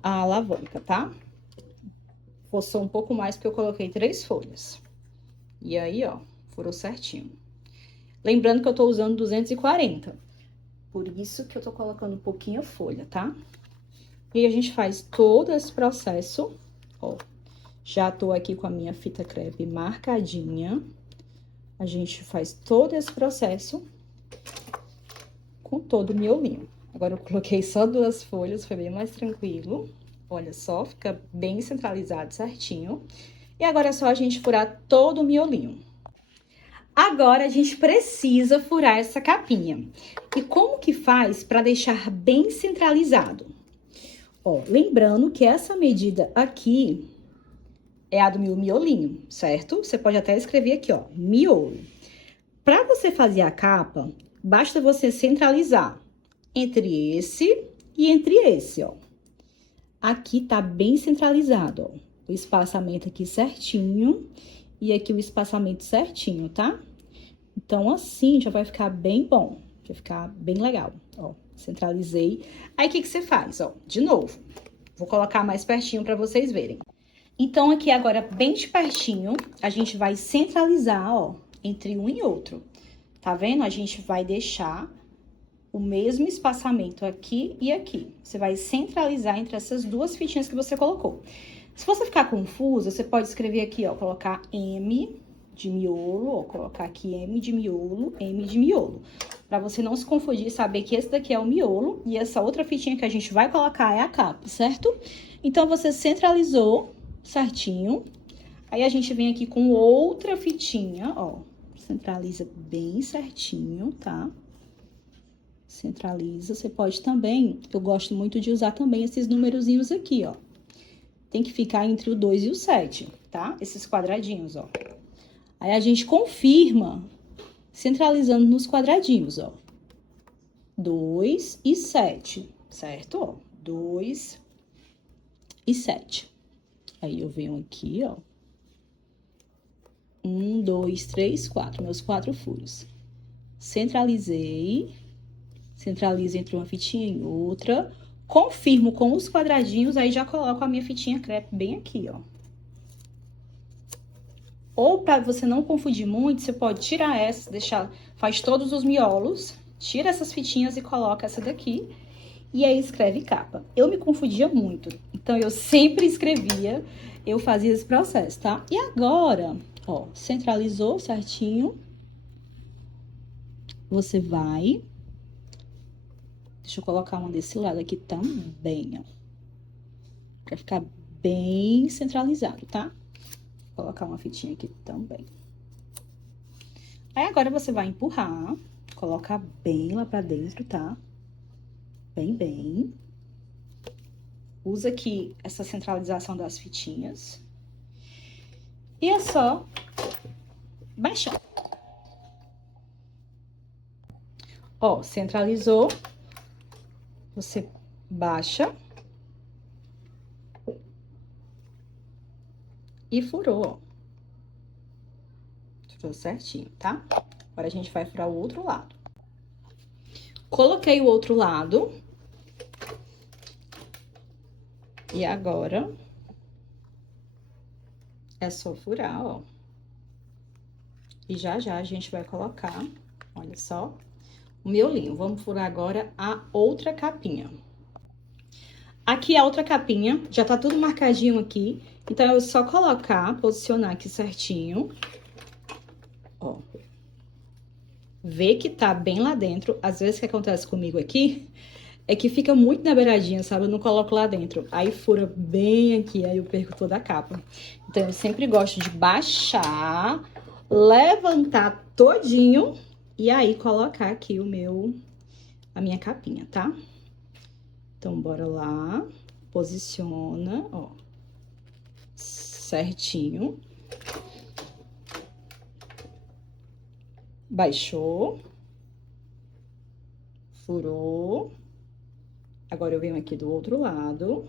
a alavanca, tá? Forçou um pouco mais, porque eu coloquei 3 folhas. E aí, ó, furou certinho. Lembrando que eu tô usando 240. Por isso que eu tô colocando um pouquinho a folha, tá? E a gente faz todo esse processo, ó. Já tô aqui com a minha fita crepe marcadinha. A gente faz todo esse processo com todo o miolinho. Agora, eu coloquei só 2 folhas, foi bem mais tranquilo. Olha só, fica bem centralizado certinho. E agora é só a gente furar todo o miolinho. Agora, a gente precisa furar essa capinha. E como que faz para deixar bem centralizado? Ó, lembrando que essa medida aqui é a do meu miolinho, certo? Você pode até escrever aqui, ó, miolo. Para você fazer a capa, basta você centralizar entre esse e entre esse, ó. Aqui tá bem centralizado, ó. O espaçamento aqui certinho e aqui o espaçamento certinho, tá? Então, assim já vai ficar bem bom, vai ficar bem legal, ó. Centralizei. Aí, o que que você faz, ó? De novo, vou colocar mais pertinho para vocês verem. Então, aqui agora, bem de pertinho, a gente vai centralizar, ó, entre um e outro. Tá vendo? A gente vai deixar o mesmo espaçamento aqui e aqui. Você vai centralizar entre essas 2 fitinhas que você colocou. Se você ficar confusa, você pode escrever aqui, ó, colocar M de miolo, ó, colocar aqui M de miolo, M de miolo. Pra você não se confundir e saber que esse daqui é o miolo e essa outra fitinha que a gente vai colocar é a capa, certo? Então, você centralizou certinho. Aí, a gente vem aqui com outra fitinha, ó. Centraliza bem certinho, tá? Centraliza. Você pode também, eu gosto muito de usar também esses numerozinhos aqui, ó. Tem que ficar entre o 2 e o 7, tá? Esses quadradinhos, ó. Aí, a gente confirma centralizando nos quadradinhos, ó. 2 e 7, certo? Ó, 2 e 7. Aí, eu venho aqui, ó. 1, 2, 3, 4, meus 4 furos. Centralizei. Centralizo entre uma fitinha e outra. Confirmo com os quadradinhos, aí já coloco a minha fitinha crepe bem aqui, ó. Ou para você não confundir muito, você pode tirar essa, deixar, faz todos os miolos, tira essas fitinhas e coloca essa daqui. E aí escreve capa. Eu me confundia muito, então eu sempre escrevia, eu fazia esse processo, tá? E agora, ó, centralizou certinho. Você vai... Deixa eu colocar uma desse lado aqui também, ó. Pra ficar bem centralizado, tá? Vou colocar uma fitinha aqui também. Aí, agora, você vai empurrar, colocar bem lá pra dentro, tá? Bem, bem. Usa aqui essa centralização das fitinhas. E é só baixar. Ó, centralizou. Você baixa. E furou, ó. Furou certinho, tá? Agora, a gente vai furar o outro lado. Coloquei o outro lado. E agora, é só furar, ó. E já já a gente vai colocar, olha só, o miolinho. Vamos furar agora a outra capinha. Aqui a outra capinha, já tá tudo marcadinho aqui. Então, é só colocar, posicionar aqui certinho. Ó. Ver que tá bem lá dentro. Às vezes, o que acontece comigo aqui é que fica muito na beiradinha, sabe? Eu não coloco lá dentro. Aí, fura bem aqui, aí eu perco toda a capa. Então, eu sempre gosto de baixar, levantar todinho e aí colocar aqui a minha capinha, tá? Então, bora lá. Posiciona, ó. Certinho. Baixou. Furou. Agora, eu venho aqui do outro lado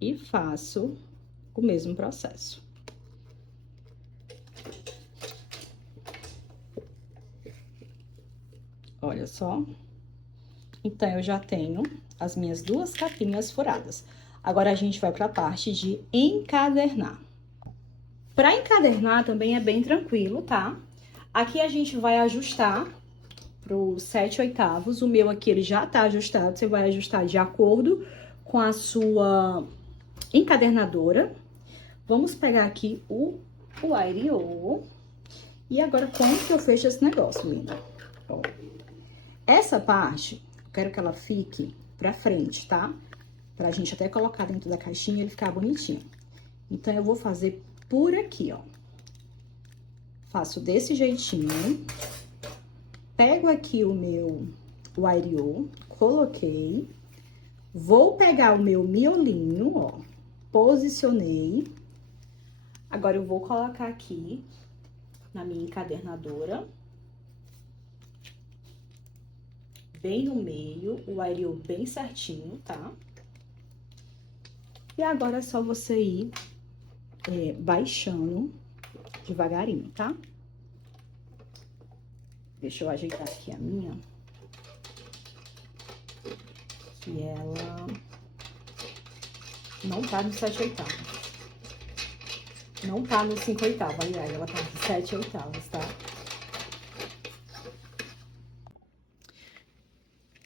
e faço o mesmo processo. Olha só. Então, eu já tenho as minhas 2 capinhas furadas. Agora, a gente vai para a parte de encadernar. Para encadernar também é bem tranquilo, tá? Aqui a gente vai ajustar para os 7/8. O meu aqui, ele já tá ajustado. Você vai ajustar de acordo com a sua encadernadora. Vamos pegar aqui o Ariô. E agora, como que eu fecho esse negócio, linda? Ó. Essa parte, eu quero que ela fique pra frente, tá? Pra gente até colocar dentro da caixinha e ele ficar bonitinho. Então, eu vou fazer por aqui, ó. Faço desse jeitinho. Pego aqui o Ariô, coloquei. Vou pegar o meu miolinho, ó. Posicionei. Agora, eu vou colocar aqui na minha encadernadora. Bem no meio, o Ariô bem certinho, tá? E agora é só você ir baixando devagarinho, tá? Deixa eu ajeitar aqui a minha. Que ela não tá no 7/8. Não tá no 5/8, aliás, ela tá no 7/8, tá?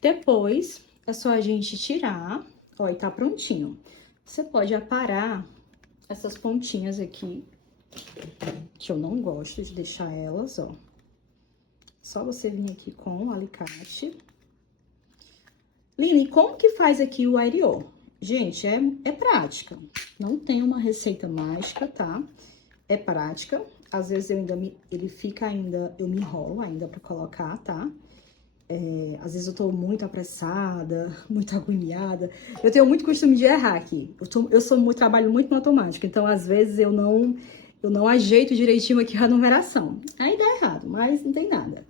Depois, é só a gente tirar, ó, e tá prontinho. Você pode aparar essas pontinhas aqui, que eu não gosto de deixar elas, ó. Só você vir aqui com o alicate. Line, como que faz aqui o Ariô? Gente, é prática. Não tem uma receita mágica, tá? É prática. Às vezes ele fica ainda, eu me enrolo ainda pra colocar, tá? Às vezes eu tô muito apressada, muito agoniada. Eu tenho muito costume de errar aqui. Trabalho muito no automático, então às vezes eu não ajeito direitinho aqui a numeração. Aí dá errado, mas não tem nada.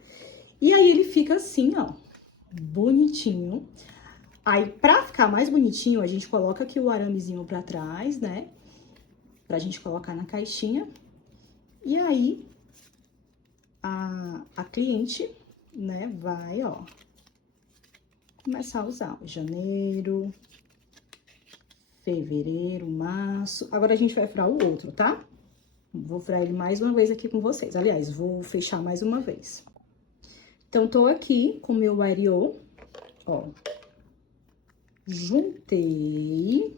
E aí ele fica assim, ó, bonitinho. Aí, pra ficar mais bonitinho, a gente coloca aqui o aramezinho pra trás, né? Pra gente colocar na caixinha. E aí, a cliente, né, vai, ó, começar a usar janeiro, fevereiro, março. Agora, a gente vai furar o outro, tá? Vou furar ele mais uma vez aqui com vocês. Aliás, vou fechar mais uma vez. Então, tô aqui com o meu Ariô, ó. Juntei.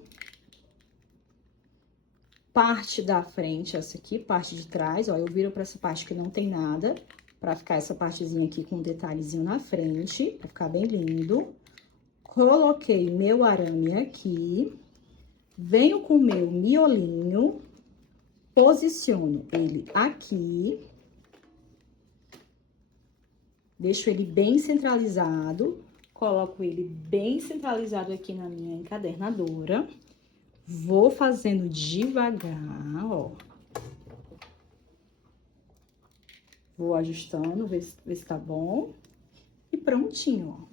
Parte da frente, essa aqui, parte de trás, ó. Eu viro pra essa parte que não tem nada, pra ficar essa partezinha aqui com um detalhezinho na frente, pra ficar bem lindo. Coloquei meu arame aqui. Venho com o meu miolinho. Posiciono ele aqui. Deixo ele bem centralizado. Coloco ele bem centralizado aqui na minha encadernadora. Vou fazendo devagar, ó. Vou ajustando, ver se tá bom. E prontinho, ó.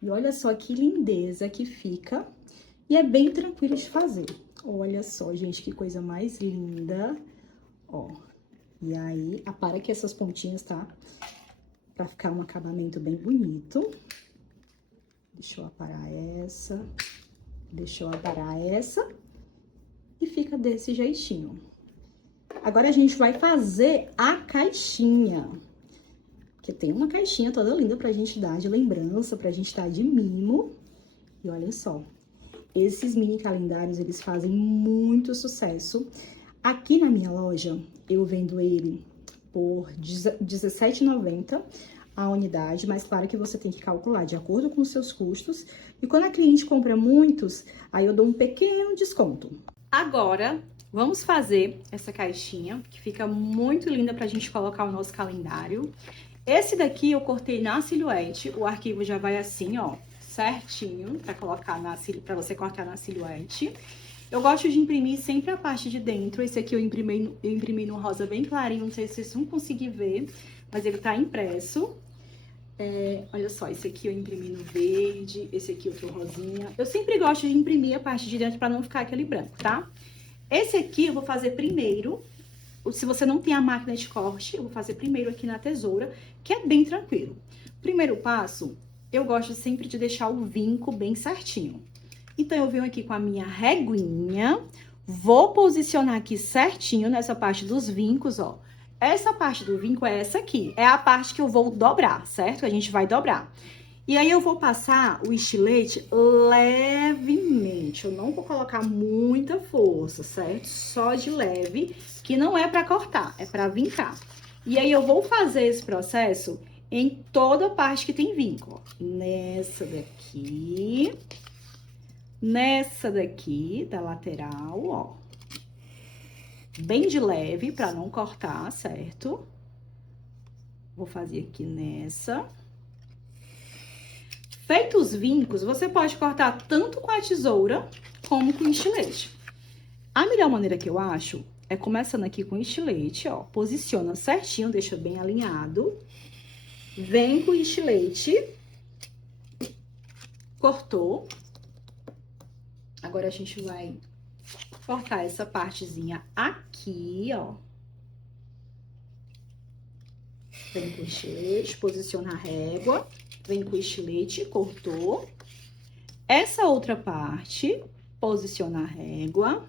E olha só que lindeza que fica. E é bem tranquilo de fazer. Olha só, gente, que coisa mais linda. Ó. E aí, apara aqui essas pontinhas, tá? Pra ficar um acabamento bem bonito. Deixa eu aparar essa. Deixa eu aparar essa. E fica desse jeitinho. Agora, a gente vai fazer a caixinha. Porque tem uma caixinha toda linda pra gente dar de lembrança, pra gente dar de mimo. E olha só. Esses mini calendários, eles fazem muito sucesso. Aqui na minha loja, eu vendo ele por R$17,90 a unidade, mas claro que você tem que calcular de acordo com os seus custos. E quando a cliente compra muitos, aí eu dou um pequeno desconto. Agora, vamos fazer essa caixinha, que fica muito linda pra gente colocar o nosso calendário. Esse daqui eu cortei na silhuete, o arquivo já vai assim, ó, certinho, pra pra você cortar na silhuete. Eu gosto de imprimir sempre a parte de dentro. Esse aqui eu imprimi no rosa bem clarinho, não sei se vocês vão conseguir ver, mas ele tá impresso. Olha só, esse aqui eu imprimi no verde, esse aqui outro rosinha. Eu sempre gosto de imprimir a parte de dentro para não ficar aquele branco, tá? Esse aqui eu vou fazer primeiro. Se você não tem a máquina de corte, eu vou fazer primeiro aqui na tesoura, que é bem tranquilo. Primeiro passo, eu gosto sempre de deixar o vinco bem certinho. Então, eu venho aqui com a minha reguinha, vou posicionar aqui certinho nessa parte dos vincos, ó. Essa parte do vinco é essa aqui, é a parte que eu vou dobrar, certo? Que a gente vai dobrar. E aí, eu vou passar o estilete levemente, eu não vou colocar muita força, certo? Só de leve, que não é pra cortar, é pra vincar. E aí, eu vou fazer esse processo em toda a parte que tem vinco, ó. Nessa daqui, da lateral, ó. Bem de leve, pra não cortar, certo? Vou fazer aqui nessa. Feitos os vincos, você pode cortar tanto com a tesoura, como com o estilete. A melhor maneira que eu acho é começando aqui com o estilete, ó. Posiciona certinho, deixa bem alinhado. Vem com o estilete. Cortou. Agora, a gente vai cortar essa partezinha aqui, ó. Vem com o estilete, posiciona a régua. Vem com o estilete, cortou. Essa outra parte, posiciona a régua.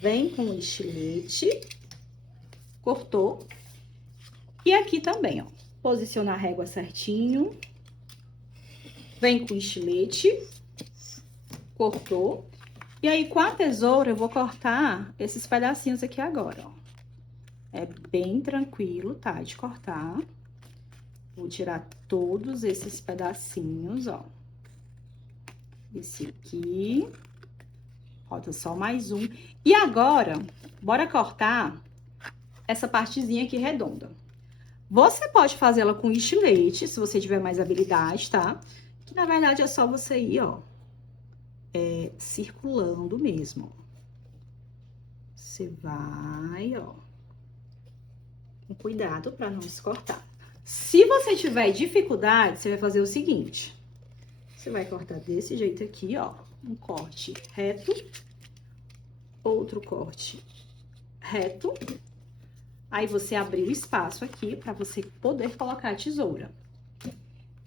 Vem com o estilete, cortou. E aqui também, ó. Posiciona a régua certinho. Vem com o estilete, cortou. E aí, com a tesoura, eu vou cortar esses pedacinhos aqui agora, ó. É bem tranquilo, tá? De cortar. Vou tirar todos esses pedacinhos, ó. Esse aqui. Falta só mais um. E agora, bora cortar essa partezinha aqui redonda. Você pode fazer ela com estilete, se você tiver mais habilidade, tá? Que, na verdade, é só você ir, ó. Circulando mesmo. Você vai, ó. Com cuidado pra não se cortar. Se você tiver dificuldade, você vai fazer o seguinte. Você vai cortar desse jeito aqui, ó. Um corte reto. Outro corte reto. Aí, você abriu espaço aqui pra você poder colocar a tesoura.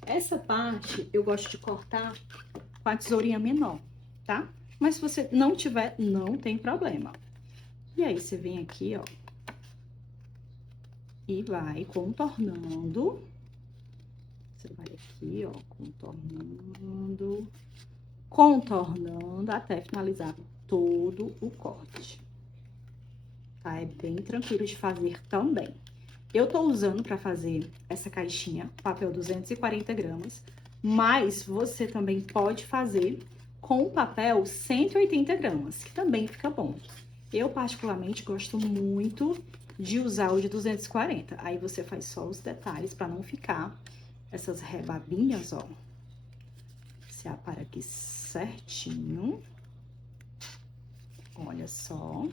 Essa parte, eu gosto de cortar com a tesourinha menor, tá? Mas se você não tiver, não tem problema. E aí, você vem aqui, ó. E vai contornando. Você vai aqui, ó, contornando até finalizar todo o corte. Tá? É bem tranquilo de fazer também. Eu tô usando pra fazer essa caixinha, papel 240 gramas, mas você também pode fazer com o papel 180 gramas, que também fica bom. Eu, particularmente, gosto muito de usar o de 240. Aí, você faz só os detalhes pra não ficar essas rebabinhas, ó. Você apara aqui certinho. Olha só.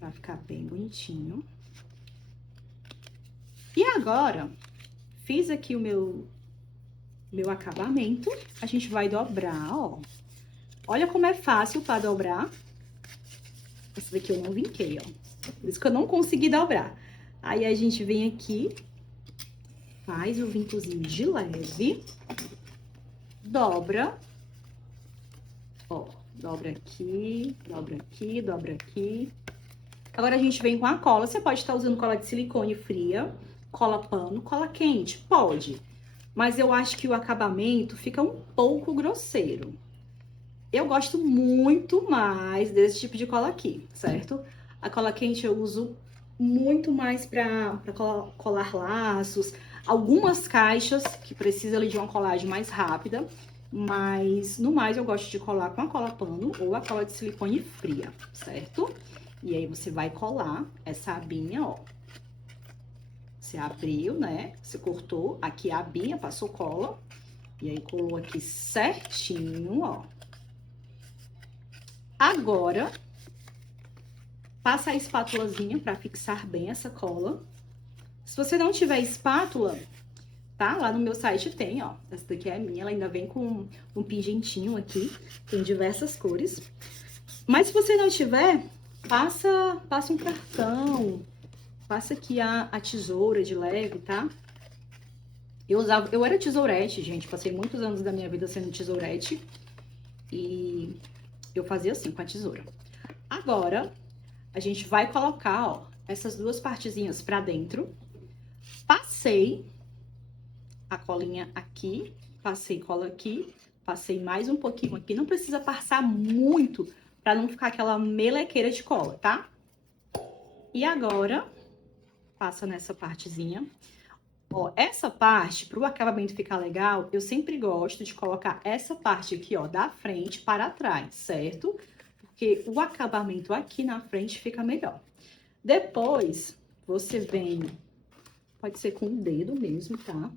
Vai ficar bem bonitinho. E agora, fiz aqui o meu acabamento. A gente vai dobrar, ó. Olha como é fácil pra dobrar. Esse daqui eu não vinquei, ó. Por isso que eu não consegui dobrar. Aí, a gente vem aqui, faz o vincozinho de leve, dobra, ó, dobra aqui, dobra aqui, dobra aqui. Agora, a gente vem com a cola. Você pode estar usando cola de silicone fria, cola pano, cola quente, pode. Mas eu acho que o acabamento fica um pouco grosseiro. Eu gosto muito mais desse tipo de cola aqui, certo? A cola quente eu uso muito mais pra colar laços. Algumas caixas que precisam ali de uma colagem mais rápida. Mas, no mais, eu gosto de colar com a cola pano ou a cola de silicone fria, certo? E aí, você vai colar essa abinha, ó. Você abriu, né? Você cortou aqui a abinha, passou cola. E aí, colou aqui certinho, ó. Agora, passa a espátulazinha pra fixar bem essa cola. Se você não tiver espátula, tá? Lá no meu site tem, ó. Essa daqui é a minha, ela ainda vem com um pingentinho aqui, tem diversas cores. Mas se você não tiver, passa um cartão, passa aqui a tesoura de leve, tá? Eu era tesourete, gente, passei muitos anos da minha vida sendo tesourete e eu fazia assim com a tesoura. Agora, a gente vai colocar, ó, essas duas partezinhas pra dentro. Passei a colinha aqui, passei cola aqui, passei mais um pouquinho aqui. Não precisa passar muito pra não ficar aquela melequeira de cola, tá? E agora, passa nessa partezinha. Ó, essa parte, para o acabamento ficar legal, eu sempre gosto de colocar essa parte aqui, ó, da frente para trás, certo? Porque o acabamento aqui na frente fica melhor. Depois, você vem, pode ser com o dedo mesmo, tá?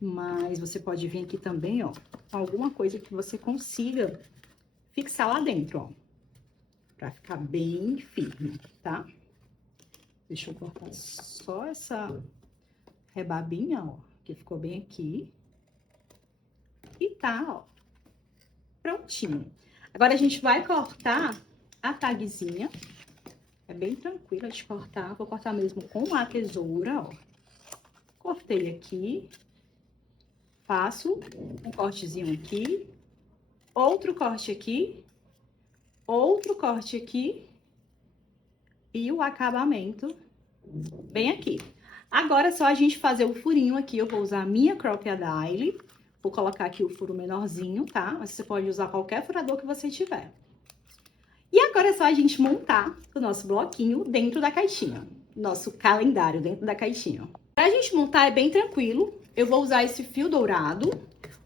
Mas você pode vir aqui também, ó, com alguma coisa que você consiga fixar lá dentro, ó. Pra ficar bem firme, tá? Deixa eu cortar só essa rebabinha, ó, que ficou bem aqui. E tá, ó, prontinho. Agora a gente vai cortar a tagzinha. É bem tranquila de cortar. Vou cortar mesmo com a tesoura, ó. Cortei aqui. Faço um cortezinho aqui. Outro corte aqui. Outro corte aqui. E o acabamento bem aqui. Agora é só a gente fazer o furinho aqui. Eu vou usar a minha Crop-A-Dile. Vou colocar aqui o furo menorzinho, tá? Mas você pode usar qualquer furador que você tiver. E agora é só a gente montar o nosso bloquinho dentro da caixinha. Nosso calendário dentro da caixinha. Pra gente montar é bem tranquilo. Eu vou usar esse fio dourado.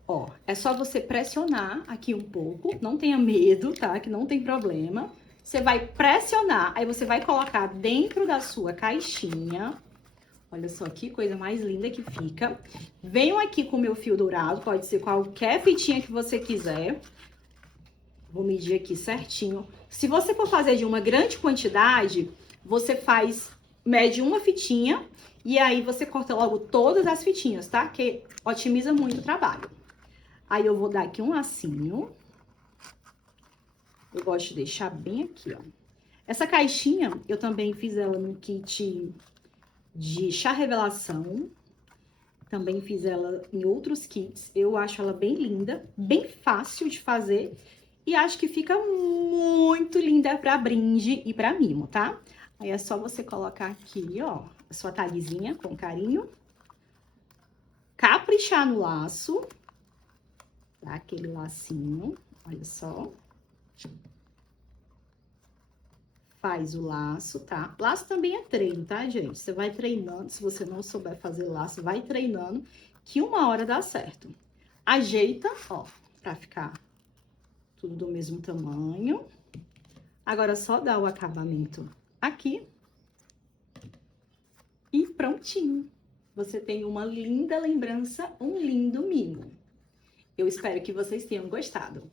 Ó, é só você pressionar aqui um pouco. Não tenha medo, tá? Que não tem problema. Você vai pressionar, aí você vai colocar dentro da sua caixinha. Olha só que coisa mais linda que fica. Venho aqui com o meu fio dourado, pode ser qualquer fitinha que você quiser. Vou medir aqui certinho. Se você for fazer de uma grande quantidade, você mede uma fitinha e aí você corta logo todas as fitinhas, tá? Que otimiza muito o trabalho. Aí eu vou dar aqui um lacinho. Eu gosto de deixar bem aqui, ó. Essa caixinha, eu também fiz ela no kit de chá revelação. Também fiz ela em outros kits. Eu acho ela bem linda, bem fácil de fazer. E acho que fica muito linda pra brinde e pra mimo, tá? Aí é só você colocar aqui, ó, a sua tagzinha com carinho. Caprichar no laço. Dá aquele lacinho, olha só. Faz o laço, tá? Laço também é treino, tá, gente? Você vai treinando, se você não souber fazer laço, vai treinando, que uma hora dá certo. Ajeita, ó, pra ficar tudo do mesmo tamanho. Agora, só dá o acabamento aqui. E prontinho. Você tem uma linda lembrança, um lindo mimo. Eu espero que vocês tenham gostado.